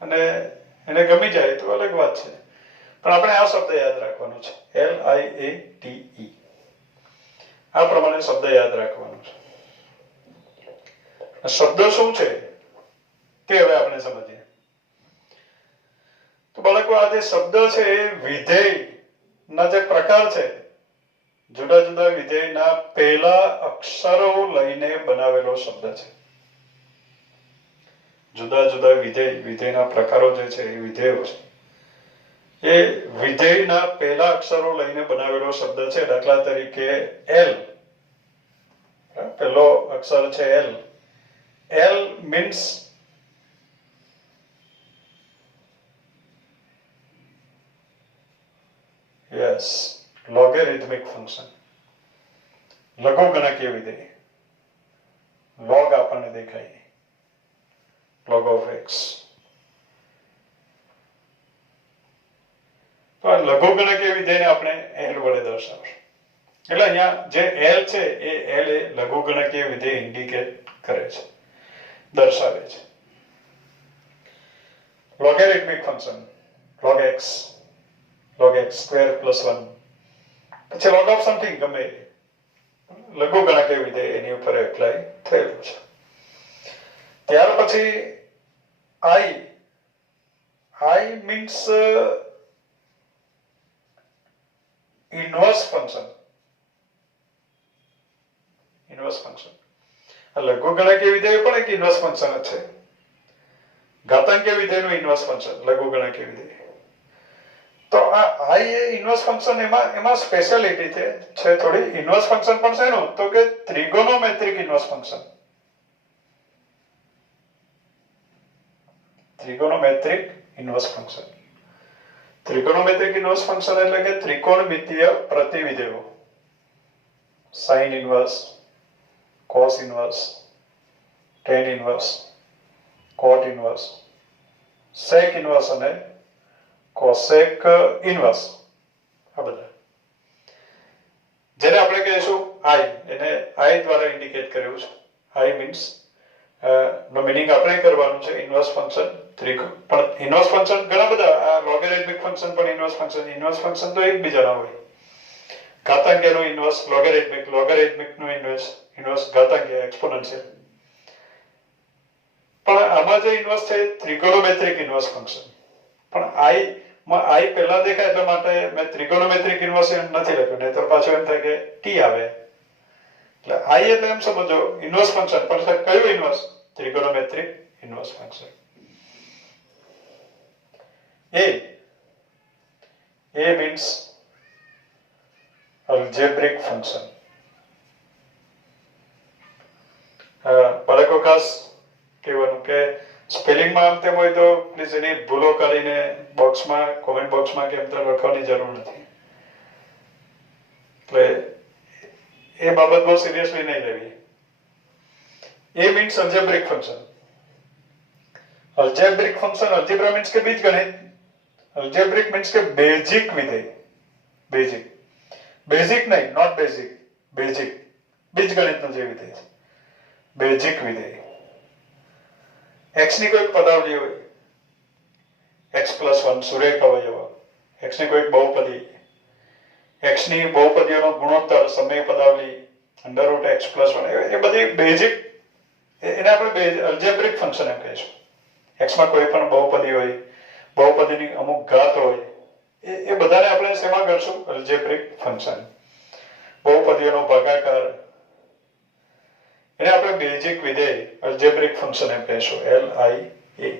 અને એને ગમી જાય તો અલગ વાત છે, પણ આપણે આ શબ્દ યાદ રાખવાનો છે, LIATE. આ પ્રમાણે શબ્દ યાદ રાખવાનો છે. શબ્દ શું છે તે હવે આપણે સમજીએ. તો બાળકો આ જે શબ્દ છે એ વિધેય ના જે પ્રકાર છે, જુદા જુદા વિધેયના પહેલા અક્ષરો લઈને બનાવેલો શબ્દ છે. જુદા જુદા વિધેયના પ્રકારો જે છે એ વિધેયો છે. એ વિધેયના પહેલા અક્ષરો લઈને બનાવેલો શબ્દ છે. દાખલા તરીકે એલ, પહેલો અક્ષર છે L. L means yes logarithmic function, લઘુગણકીય વિધેય. લોગ આપણને દેખાય, log of x. તો આ લઘુગણકીય વિધેયને આપણે એલ વડે દર્શાવશું. એટલે અહીંયા જે એલ છે એ એલ એ લઘુગણકીય વિધેય ઇન્ડિકેટ કરે છે, દર્શાવે છે. Logarithmic function log x square plus 1, પછી log of something ગમે લઘુગણકીય વિધેય એની ઉપર એપ્લાય થયેલું છે. ત્યાર પછી I means inverse function. લઘુગણકીય વિધેય પણ એક ઇન્વર્સ ફંક્શન જ છે. ઘાતાંકીય વિધેયનું ઇન્વર્સ ફંક્શન લઘુગણકીય વિધેય. તો આ I એ ઇન્વર્સ ફંક્શન એમાં સ્પેશિયાલિટી છે થોડી. ઇન્વર્સ ફંક્શન પણ છે એનું તો કે trigonometric inverse function. Trigonometric inverse function. ત્રિકોણમિતિક ઇન્વર્સ ફંક્શન એટલે કે ત્રિકોણમિતીય પ્રતિવિધેયો. Sine inverse, cos inverse, tan inverse, cot inverse, sec inverse અને કોસેક ઇન્વર્સ. આ બધા જેને આપણે કહીશું I, એને I દ્વારા ઇન્ડિકેટ કર્યું છે. I મીન્સ નો મિનિંગ આપણે કરવાનું છે ઇન્વર્સ ફંક્શન. પણ ઇન્વર્સ ફંક્શન ઘણા બધા, લોગેરિથમિક ફંક્શન પણ ઇન્વર્સ ફંક્શન તો એકબીજાના હોય. ઘાતાંકીયનું ઇન્વર્સ લોગેરિથમિકનું ઇન્વર્સ ઘાતાંકીય એક્સપોનેન્શિયલ. પણ આમાં જે ઇન્વર્સ છે ત્રિગોનોમેટ્રિક ઇન્વર્સ ફંક્શન. પણ I પહેલા દેખાય એટલા માટે મેં ત્રિગોનોમેટ્રિક ઇન્વર્સ નથી લખ્યું, નહીં તો પાછું એમ થાય કે ટી આવે. એટલે I એટલે એમ સમજો ઇન્વર્સ ફંક્શન, પણ કયું inverse? Trigonometric inverse function. A means algebraic function. બાળકો ખાસ કહેવાનું કે સ્પેલિંગમાં આમ તેમ હોય તો પ્લીઝ એની ભૂલો કાઢીને બોક્સમાં, કોમેન્ટ બોક્સમાં કેમ તો લખવાની જરૂર નથી. એટલે એ બાબત બહુ સિરિયસલી નહીં લેવી. A means algebraic function. algebraic function, algebra means કે બીજગણિત. algebraic means કે બેઝિક વિધેય. બેઝિક નહીં, નોટ બેઝિક, બેઝિક. બીજગણિતનું જે વિધેય છે, બેઝિક વિધેય. x ની કોઈ પદાવલી હોય, x+1 સુરેખ અવયવ, x ની કોઈ બહુપદી, x ની બહુપદીઓનો ગુણોત્તર, સમય પદાવલી, √x+1, એ બધી બેઝિક, એને આપણે algebraic function એમ કહીશું. x માં કોઈ પણ બહુપદી હોય, બહુપદીની અમુક ઘાત હોય, એ બધાને આપણે શેમાં કરશું? algebraic function. બહુપદીઓનો ભાગાકાર, એને આપણે બેઝિક વિધેય algebraic function એમ કહીશું. LIA.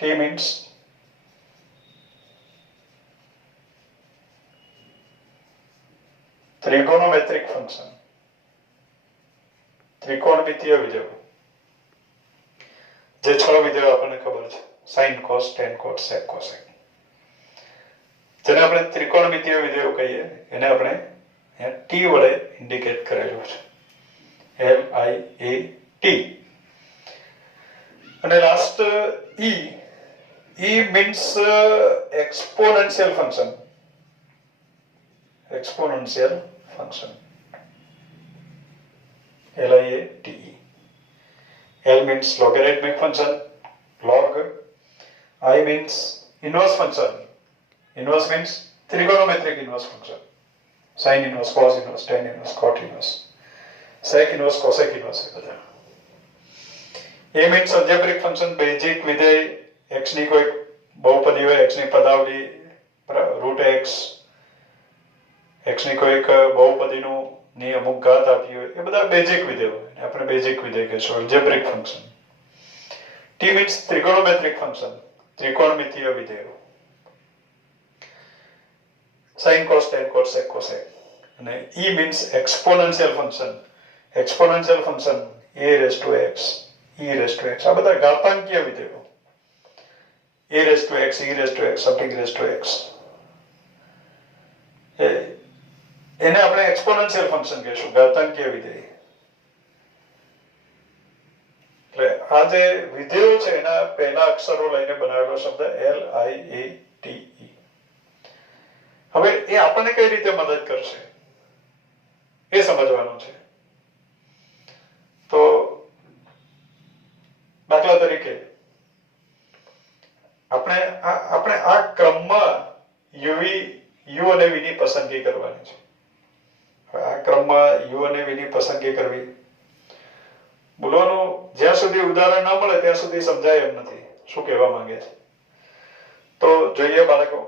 T means trigonometric function. ત્રિકોણમિતીય વિધેયો. જે 6 વિધેયો આપણને ખબર છે, sin, cos, tan, cot, sec, cosec. જેને આપણે ત્રિકોણમિતીય વિધેયો કહીએ, એને આપણે T વડે ઇન્ડિકેટ કરેલું છે. LIAT. અને last E means exponential function. Exponential function. LIATE. L means logarithmic function, log. I means inverse function. Inverse means trigonometric inverse function. Sin inverse, cos inverse, tan inverse, cot inverse, sec inverse, cosec inverse. A means algebraic function, basic વિધેય. x ની કોઈ બહુપદી હોય, x ની પદાવલી, √x, x ની કોઈક બહુપદીનું ની અમુક ઘાત આપી હોય, એ બધા બેઝિક વિધેયો. આપણે બેઝિક વિધેય કહીશું, algebraic function. T means trigonometric function. ત્રિકોણમિતીય વિધેયો, sin cos tan cos sec cosec, અને e means exponential function. exponential function a raised to x, e raised to x, આ બધા ઘાતાંકીય વિધેયો, a raised to x, e raised to x, something raised to x, એને આપણે exponential function કહીશું, ઘાતાંકીય વિધેય. એટલે આ જે વિધેયો છે એના પહેલા અક્ષરો લઈને બનાવેલો શબ્દ LIATE. હવે એ આપણને કઈ રીતે મદદ કરશે એ સમજવાનું છે. તો દાખલા તરીકે આપણે આ ક્રમમાં u અને v ની પસંદગી કરવાની છે. હવે આ ક્રમમાં u અને v ની પસંદગી કરવી, બોલવાનું જ્યાં સુધી ઉદાહરણ ના મળે ત્યાં સુધી સમજાય એમ નથી શું કહેવા માંગે છે. તો જોઈએ બાળકો,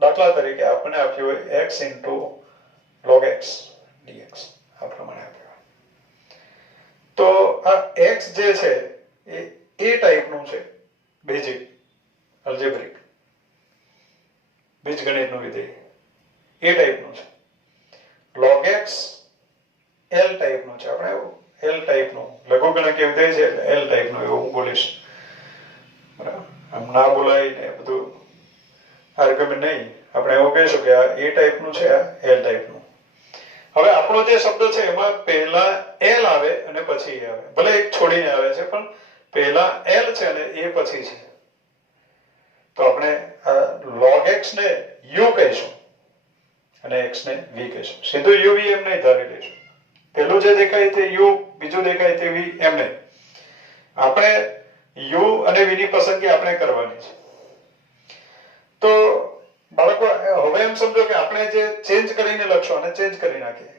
દાખલા તરીકે આપણે આપ્યું હોય x into log x dx, આ પ્રમાણે આપ્યું. તો આ x જે છે એ ટાઈપનું છે, બેઝિક અલ્જેબ્રિક બીજગણિતનું વિધેય એ ટાઈપનું છે. log x L ટાઈપનું છે, આપણે L ટાઈપનું લઘુગણકીય વિધેય છે એટલે L ટાઈપનું એવું હું બોલીશ, બરાબર. આમ ના બોલાય ને બધું આર્ગ્યુમેન્ટ નહીં, આપણે એવું કહીશું કે આ એ ટાઈપનું છે, આ L ટાઈપનું. હવે આપણો જે શબ્દ છે એમાં પહેલા L આવે અને પછી એ આવે, ભલે એક છોડીને આવે છે પણ પહેલા L છે અને એ પછી છે. તો આપણે log x ને u કહીશું અને x ને v કહીશું. સીધું u v એમ નહીં ધારી લઈશું, પેલું જે દેખાય તે u, બીજું દેખાય તે v, એમ નહીં. આપણે u અને v ની પસંદગી આપણે કરવાની છે. તો બાળકો હવે એમ સમજો કે આપણે જે ચેન્જ કરીને લખશું અને ચેન્જ કરી નાખીએ,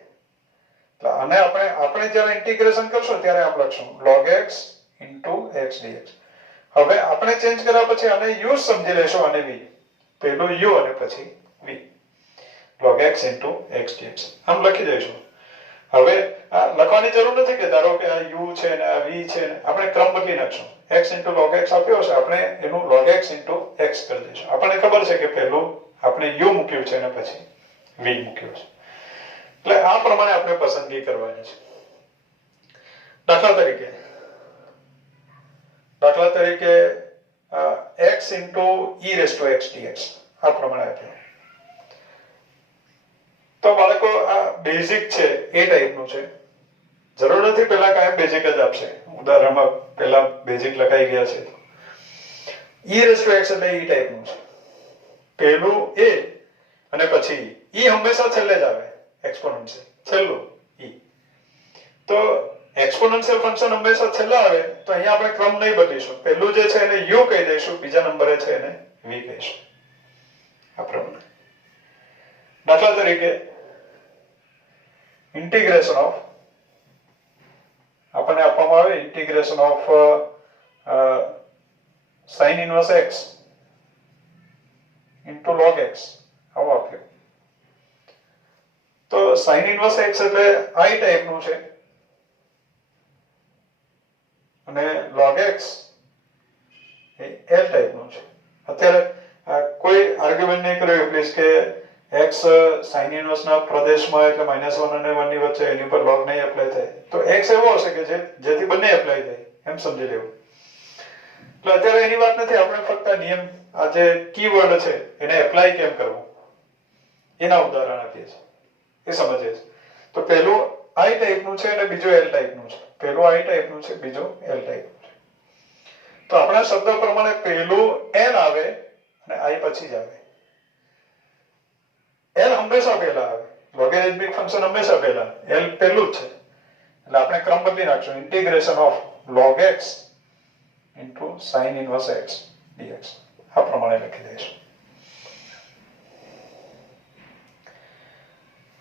અને આપણે જ્યારે ઇન્ટિગ્રેશન કરશું ત્યારે આમ લખશું log x into x dx. હવે આપણે ચેન્જ કર્યા પછી આને u સમજી લેશું અને v, પહેલું u અને પછી v, log x into x dx આમ લખી દઈશું. હવે આ લખવાની જરૂર નથી કે ધારો કે આ u છે ને આ v છે ને, આપણે ક્રમ બદલી નાખશું. x into log x આપ્યો છે, આપણે એનું log x into x કરી દઈશું. આપણને ખબર છે કે પહેલું આપણે u મૂક્યું છે અને પછી v મૂક્યું છે. એટલે આ પ્રમાણે આપણે પસંદગી કરવાની છે. દાખલા તરીકે x into e raised to x dx આ પ્રમાણે આપ્યું. તો બાળકો આ બેઝિક છે એ ટાઈપનું છે, જરૂર નથી પહેલા કાયમ બેઝિક જ આપશે, ઉદાહરણમાં પહેલા બેઝિક લખાઈ ગયા છે. e raised to x એટલે e ટાઈપનું છે, પહેલું a અને પછી e હંમેશા છેલ્લે જ આવે, એક્સપોનેન્શિયલ છેલ્લું e. તો એક્સપોનેન્શિયલ ફંક્શન હંમેશા છેલ્લા આવે, તો અહીંયા આપણે ક્રમ નહીં બદલીશું, પહેલું જે છે એને u કહી દઈશું, બીજા નંબરે છે એને v કહીશું, આ પ્રમાણે. દાખલા તરીકે ઇન્ટિગ્રેશન ઓફ, આપણને આપવામાં આવે integration of sin inverse x into log x, આવું આપ્યું. તો sin inverse x એટલે I ટાઈપનું છે અને log x એ L ટાઈપનું છે. અત્યારે કોઈ આર્ગ્યુમેન્ટ નહીં કર્યો પ્લીઝ કે x sin inverse ના પ્રદેશમાં એટલે -1 અને 1 ની વચ્ચે એની પર log નહીં એપ્લાય થાય. તો x એવો હશે કે જેથી બંને એપ્લાય થાય, એમ સમજી લેવું. એટલે અત્યારે એની વાત નથી, આપણે ફક્ત નિયમ, આ જે કીવર્ડ છે એને એપ્લાય કેમ કરવું એના ઉદાહરણ આપીએ છીએ, એ સમજીએ છીએ. તો પહેલું I ટાઈપનું છે અને બીજું L ટાઈપનું છે, પહેલું I ટાઈપનું છે, બીજું L ટાઈપનું છે. તો આપણા શબ્દ પ્રમાણે પહેલું L આવે અને I પછી જ આવે. L હંમેશા પહેલા આવે, લોગેરિથમિક ફંક્શન હંમેશા પહેલા, L પહેલું જ છે. એટલે આપણે ક્રમ બદલી નાખશું, integration of log x into sin inverse x dx આ પ્રમાણે લખી દઈશું.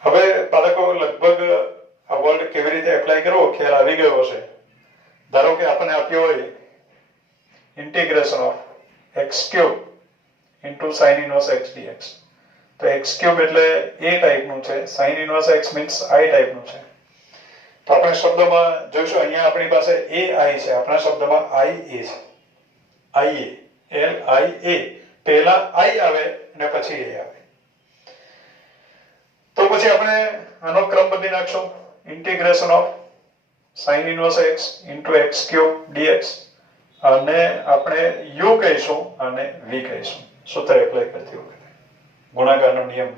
હવે બાળકો લગભગ આ વર્ડ કેવી રીતે એપ્લાય કરવો ખ્યાલ આવી ગયો હશે. ધારો કે આપણને આપ્યો હોય integration of x cube into sin inverse x dx. તો x cube એટલે a ટાઈપનું છે, sin inverse x means I ટાઈપનું છે. તો આપણે શબ્દમાં જોઈશું, અહીંયા આપણી પાસે ai છે, આપણા શબ્દમાં ia છે, ia LIA, પહેલા I આવે અને પછી A આવે. તો પછી આપણે આનો ક્રમ બદલી નાખશું. Integration of sin inverse x into x cube dx, અને આપણે u કહીશું અને v કહીશું. સૂત્ર એપ્લાય કરતી વખતે ગુણાકારનો નિયમ,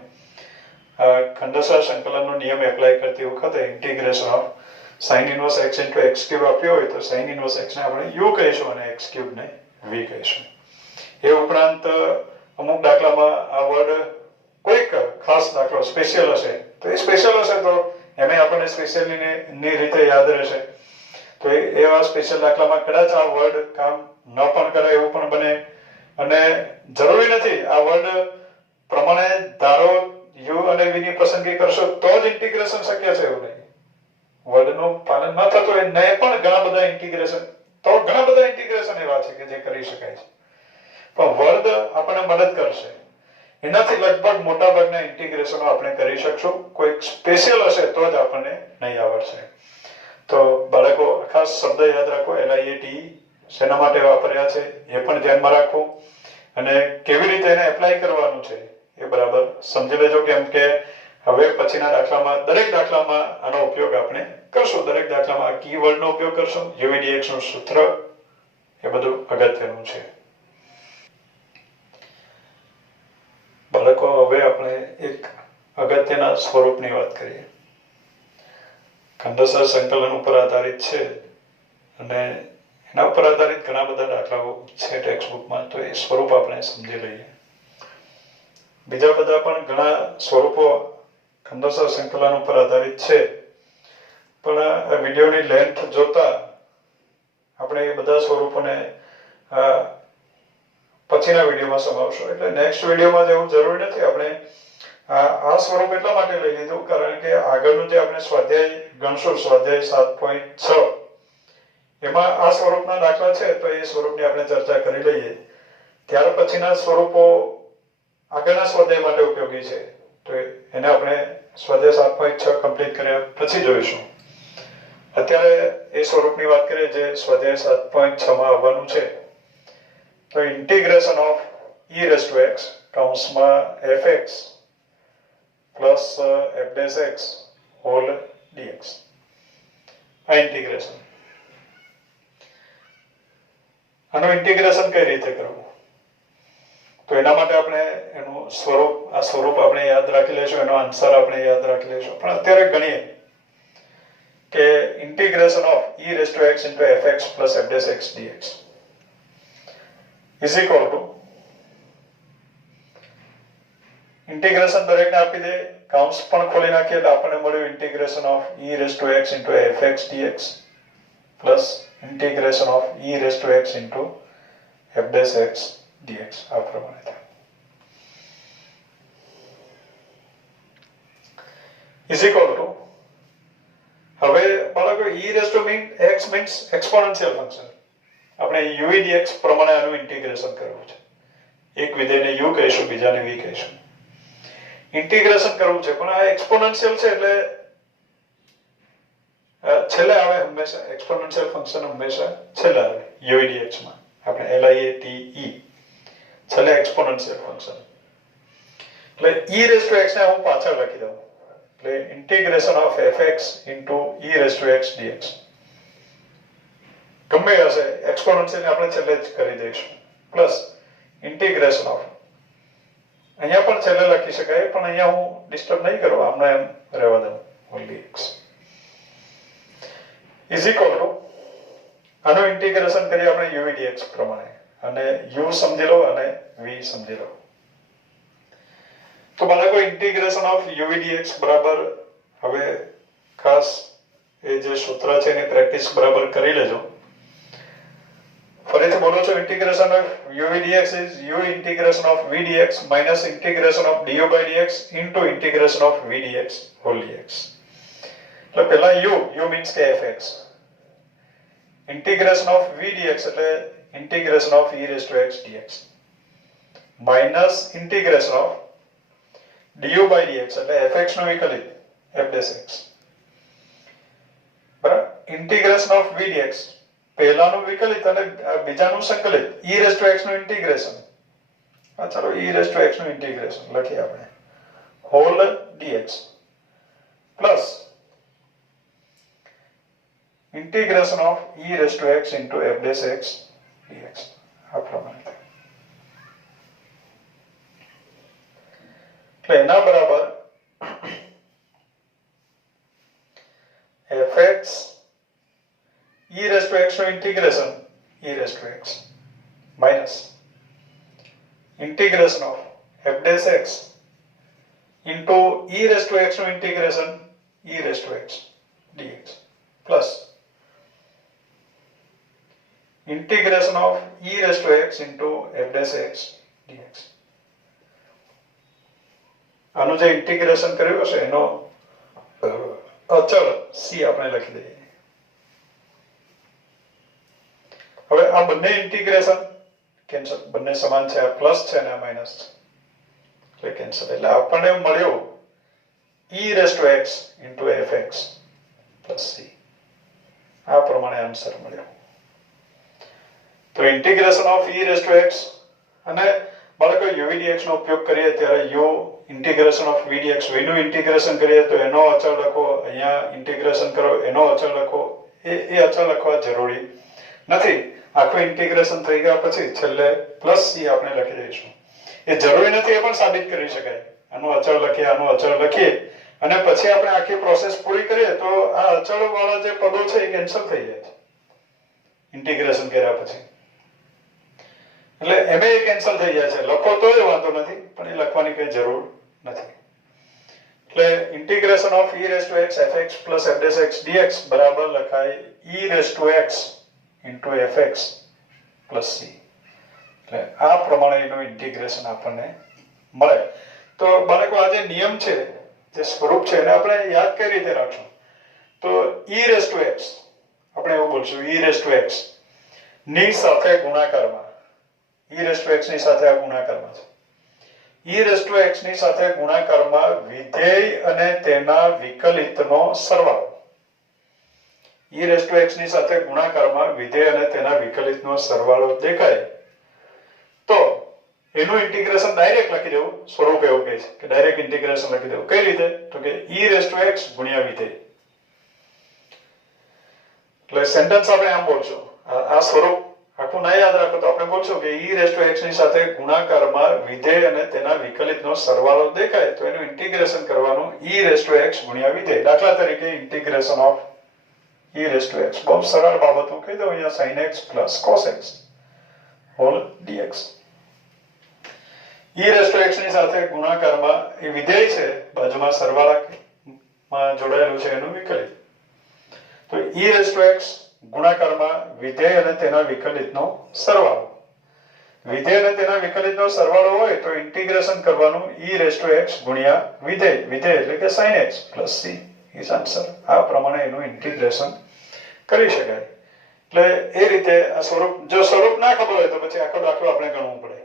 ખંડસર સંકલનનો નિયમ એપ્લાય કરતી વખતે integration of sin inverse x into x cube આપ્યો હોય તો sin ઇન્વર્સ x ને આપણે u કહીશું અને x cube ને v કહીશું. એ ઉપરાંત અમુક દાખલામાં આ વર્ડ કોઈક ખાસ દાખલો સ્પેશિયલ હશે તો એ સ્પેશિયલ હશે તો એમાં આપણને સ્પેશિયલી ની રીતે યાદ રહેશે. તો એવા સ્પેશિયલ દાખલામાં કદાચ આ વર્ડ કામ ન પણ કરે એવું પણ બને, અને જરૂરી નથી આ વર્ડ પ્રમાણે ધારો u અને v ની પસંદગી કરશો તો જ ઇન્ટિગ્રેશન શક્ય છે એવું નહીં. વર્ડનું પાલન ન થતું હોય ને પણ ઘણા બધા ઇન્ટિગ્રેશન એવા છે કે જે કરી શકાય છે, પણ વર્ડ આપણને મદદ કરશે. એનાથી લગભગ મોટા ભાગના ઇન્ટિગ્રેશનો આપણે કરી શકશું. કોઈ સ્પેશિયલ હશે તો જ આપણને નહીં આવડશે. તો બાળકો ખાસ શબ્દ યાદ રાખો, LIAT શેના માટે વાપર્યા છે એ પણ ધ્યાનમાં રાખવું, અને કેવી રીતે એને એપ્લાય કરવાનું છે એ બરાબર સમજી લેજો. કેમ કે હવે પછીના દાખલામાં દરેક દાખલામાં આનો ઉપયોગ આપણે કરશું. દરેક દાખલામાં આ કીવર્ડનો ઉપયોગ કરશું. UVDX નું સૂત્ર એ બધું અગત્યનું છે. બાળકો હવે આપણે એક અગત્યના સ્વરૂપની વાત કરીએ. ખંડસર સંકલન ઉપર આધારિત છે અને એના ઉપર આધારિત ઘણા બધા દાખલાઓ છે ટેક્સ્ટબુકમાં, તો એ સ્વરૂપ આપણે સમજી લઈએ. બીજા બધા પણ ઘણા સ્વરૂપો ખંડસર સંકલન ઉપર આધારિત છે, પણ આ વિડીયોની લેન્થ જોતા આપણે એ બધા સ્વરૂપોને પછીના વિડીયોમાં સમાવશું. એટલે નેક્સ્ટ વિડીયોમાં જવું જરૂરી નથી. આપણે આ સ્વરૂપ એટલા માટે લઈ લીધું કારણ કે આગળનું જે આપણે સ્વાધ્યાય ગણશું, સ્વાધ્યાય 7.6, એમાં આ સ્વરૂપના દાખલા છે તો એ સ્વરૂપની આપણે ચર્ચા કરી લઈએ. ત્યાર પછીના સ્વરૂપો આગળના સ્વાધ્યાય માટે ઉપયોગી છે તો એને આપણે સ્વાધ્યાય 7.6 કમ્પ્લીટ કર્યા પછી જોઈશું. અત્યારે એ સ્વરૂપની વાત કરીએ જે સ્વાધ્યાય 7.6 માં આવવાનું છે. તો integration of e raised to x કૌંસમાં fx plus f dash x whole dx. આ ઇન્ટિગ્રેશન, આનું ઇન્ટિગ્રેશન કઈ રીતે કરવું તો એના માટે આપણે એનું સ્વરૂપ આપણે યાદ રાખી લઈશું, એનો આન્સર આપણે યાદ રાખી લઈશું. પણ અત્યારે ગણીએ કે integration of e raised to x into fx plus f dash x dx is equal to integration દરેકને આપી દે, કૌંસ પણ ખોલી નાખીએ એટલે આપણને મળ્યું integration of e raised to x into fx dx plus integration of e raised to x into f dash x dx. આ પ્રમાણે થાય. is equal to, હવે બાળકો e raised to x means exponential function. આપણે UVDX પ્રમાણે આનું integration કરવું છે. એક વિધેયને u કહીશું, બીજાને v કહીશું. ઇન્ટિગ્રેશન કરવું છે, પણ આ એક્સપોનેન્શિયલ છે એટલે છેલ્લે આવે હંમેશા. એક્સપોનેન્શિયલ ફંક્શન હંમેશા છેલ્લે આવે UVDX માં. આપણે LIATE છેલ્લે એક્સપોનેન્શિયલ ફંક્શન. એટલે e raised to x ને હું પાછળ લખી દઉં. એટલે integration of fx into e raised to x dx ગમે હશે, એક્સપોનેન્શિયલ ને આપણે છેલ્લે જ કરી દઈશું. પ્લસ ઇન્ટિગ્રેશન ઓફ, અહીંયા પણ છેલ્લે લખી શકાય પણ અહીંયા હું ડિસ્ટર્બ નહીં કરું, આમને એમ રહેવા દઉં, only x is equal to, આનું ઇન્ટિગ્રેશન કરીએ આપણે UVDX પ્રમાણે, અને u સમજી લો અને v સમજી લો. તો બાળકો ઇન્ટિગ્રેશન ઓફ UVDX બરાબર, હવે ખાસ એ જે સૂત્ર છે એની પ્રેક્ટિસ બરાબર કરી લેજો. ફરીથી બોલો છો, integration of UVDX is u integration of v dx minus integration of du by dx into integration of v dx whole dx. એટલે પહેલા u means કે fx, integration of v dx એટલે integration of e raised to x dx minus integration of du by dx એટલે fx નું વિકલિત f dash x બરાબર. integration of v dx પહેલાનું વિકલિત અને બીજાનું સંકલિત e રેઝ ટુ x નું ઇન્ટિગ્રેશન. હા ચાલો e રેઝ ટુ x નું ઇન્ટિગ્રેશન લખીએ આપણે whole dx plus integration of e raised to x into f dash x dx. આ પ્રમાણે થાય. એટલે એના બરાબર fx e raised to x નું integration e raised to x minus integration of f dash x into e raised to x નું integration e raised to x dx plus integration of e raised to x into f dash x dx. આનું જે integration કર્યું હશે એનો અચળ c આપણે લખી દઈએ. હવે આ બંને ઇન્ટિગ્રેશન કેન્સલ, બંને સમાન છે, આ પ્લસ છે અને આ માઈનસ છે એટલે કેન્સલ. એટલે આપણને મળ્યો e raised to x into fx plus c. આ પ્રમાણે આન્સર મળ્યો. તો integration of e raised to x અને બાળકો u dx નો ઉપયોગ કરીએ ત્યારે u integration of v dx v નું ઇન્ટિગ્રેશન કરીએ તો એનો અચળ લખો, અહીંયા ઇન્ટિગ્રેશન કરો એનો અચળ લખો. એ અચળ લખવા જરૂરી નથી. આખું ઇન્ટિગ્રેશન થઈ ગયા પછી છેલ્લે પ્લસ c આપણે લખી દઈશું. એ જરૂરી નથી, એ પણ સાબિત કરી શકાય. આનું અચળ લખીએ, આનું અચળ લખીએ અને પછી આપણે આખી પ્રોસેસ પૂરી કરીએ તો આ અચળ વાળા જે પદો છે એ કેન્સલ થઈ જાય છે ઇન્ટિગ્રેશન કર્યા પછી. એટલે એમે કેન્સલ થઈ જાય છે. લખો તો એ વાંધો નથી, પણ એ લખવાની કઈ જરૂર નથી. એટલે integration of e raised to x fx plus f dash x dx બરાબર લખાય e raised to x into fx plus c. એટલે આ પ્રમાણે એનું ઇન્ટિગ્રેશન આપણને મળે. તો બાળકો આ જે નિયમ છે, જે સ્વરૂપ છે એને આપણે યાદ કઈ રીતે રાખશું? તો e raised to x આપણે એવું બોલશું e raised to x ની સાથે ગુણાકારમાં, e raised to x ની સાથે આ ગુણાકારમાં છે. e raised to x ની સાથે ગુણાકારમાં વિધેય અને તેના વિકલિતનો સરવાળો. e raised to x ની સાથે ગુણાકારમાં વિધેય અને તેના વિકલિતનો સરવાળો દેખાય તો એનું ઇન્ટિગ્રેશન ડાયરેક્ટ લખી દેવું. સ્વરૂપ એવું કહે છે કે ડાયરેક્ટ ઇન્ટિગ્રેશન લખી દેવું. કઈ રીતે? તો કે e raised to x ગુણ્યા વિધેય. એટલે સેન્ટેન્સ આપણે આમ બોલશું. આ સ્વરૂપ આખું ના યાદ રાખો તો આપણે બોલશું કે e raised to x ની સાથે ગુણાકારમાં વિધેય અને તેના વિકલિતનો સરવાળો દેખાય તો એનું ઇન્ટિગ્રેશન કરવાનું e raised to x ગુણ્યા વિધેય. દાખલા તરીકે integration of e raised to x. બહુ સરળ બાબત હું કહી દઉં અહીંયા sin x plus cos x whole dx. e raised to x ની સાથે ગુણાકારમાં એ વિધેય છે, બાજુમાં સરવાળામાં જોડાયેલું છે એનું વિકલિત. તો e raised to x ગુણાકારમાં વિધેય અને તેના વિકલિતનો સરવાળો. વિધેય અને તેના વિકલિતનો સરવાળો હોય તો ઇન્ટિગ્રેશન કરવાનું e raised to x ગુણ્યા વિધેય. વિધેય એટલે કે sin x plus c is answer. આ પ્રમાણે એનું ઇન્ટિગ્રેશન કરી શકાય. એટલે એ રીતે આ સ્વરૂપ, જો સ્વરૂપ ના ખબર હોય તો પછી આખો દાખલો આપણે ગણવું પડે.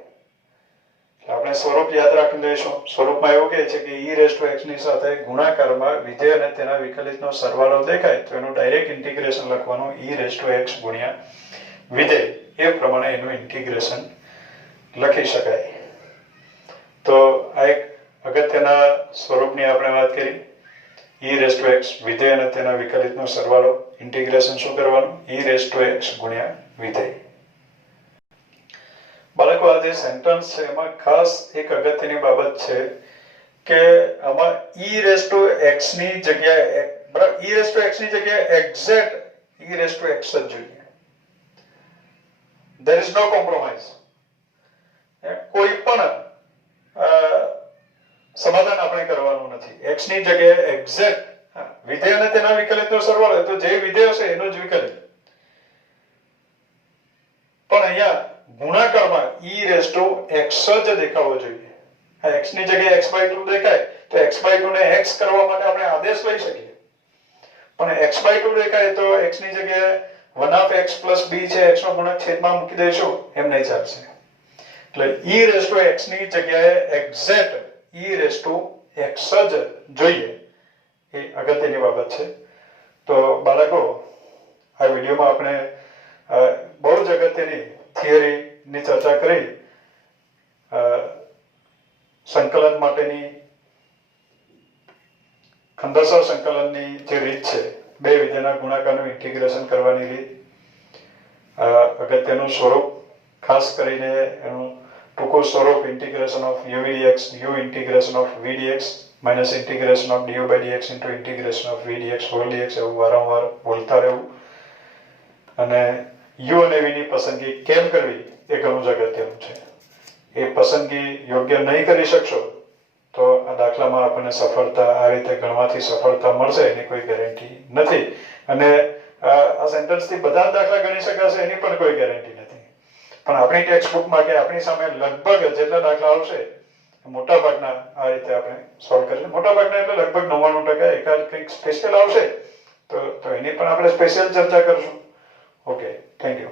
આપણે સ્વરૂપ યાદ રાખી લઈશું. સ્વરૂપમાં એવું કહે છે કે e raised to x ની સાથે ગુણાકારમાં વિધેય અને તેના વિકલિતનો સરવાળો દેખાય તો એનું ડાયરેક્ટ ઇન્ટિગ્રેશન લખવાનું e raised to x ગુણ્યા વિધેય. એ પ્રમાણે એનું ઇન્ટિગ્રેશન લખી શકાય. તો આ એક અગત્યના સ્વરૂપની આપણે વાત કરી. e raised to x વિધેય અને તેના વિકલિતનો સરવાળો. ઇન્ટિગ્રેશન શું કરવાનું? e raised to x ગુણ્યા વિધેય. બાળકો આ જે સેન્ટેન્સ છે એમાં ખાસ એક અગત્યની બાબત છે કે આમાં e raised to x ની જગ્યાએ e raised to x ની જગ્યાએ exact e raised to x જ જોઈએ. there is no compromise. કોઈ પણ સમાધાન આપણે કરવાનું નથી. x ની જગ્યાએ એક્ઝેક્ટ વિધેય અને તેના વિકલિતનો સરવાળો તો જે વિધેય હશે એનો જ વિકલિત. પણ અહીંયા ગુણાકારમાં e raised to x જ દેખાવો જોઈએ. આ x ની જગ્યાએ x/2 દેખાય તો x/2 ને x કરવા માટે આપણે આદેશ લઈ શકીએ. પણ x/2 દેખાય તો x ની જગ્યાએ 1/x + b છે, x નો ગુણક છેદમાં મૂકી દઈશું, એમ નહીં ચાલશે. એટલે e raised to x ની જગ્યાએ exact e raised to x જ જોઈએ. એ અગત્યની બાબત છે. તો બાળકો આ વિડીયોમાં આપણે બહુ જ અગત્યની થિયરીની ચર્ચા કરી. સંકલન માટેની ખંડેસર સંકલનની જે રીત છે, બે વિધેયના ગુણાકારનું ઇન્ટિગ્રેશન કરવાની રીત, અગત્યનું સ્વરૂપ, ખાસ કરીને એનું ટૂંકું સ્વરૂપ integration of u dx, u integration of v dx minus integration of du by dx into integration of v dx whole dx, એવું વારંવાર બોલતા રહેવું. અને u અને v ની પસંદગી કેમ કરવી એ ઘણું જ અગત્યનું છે. એ પસંદગી યોગ્ય નહીં કરી શકશો તો આ દાખલામાં આપણને સફળતા, આ રીતે ગણવાથી સફળતા મળશે એની કોઈ ગેરંટી નથી. અને આ સેન્ટેન્સથી બધા જ દાખલા ગણી શકાશે એની પણ કોઈ ગેરંટી નથી. પણ આપણી ટેક્સ્ટ બુકમાં કે આપણી સામે લગભગ જેટલા દાખલા આવશે મોટા ભાગના આ રીતે આપણે સોલ્વ કરીશું. મોટા ભાગના એટલે લગભગ 99%. એકાદ કંઈક સ્પેશિયલ આવશે તો એની પણ આપણે સ્પેશિયલ ચર્ચા કરીશું. Okay, thank you.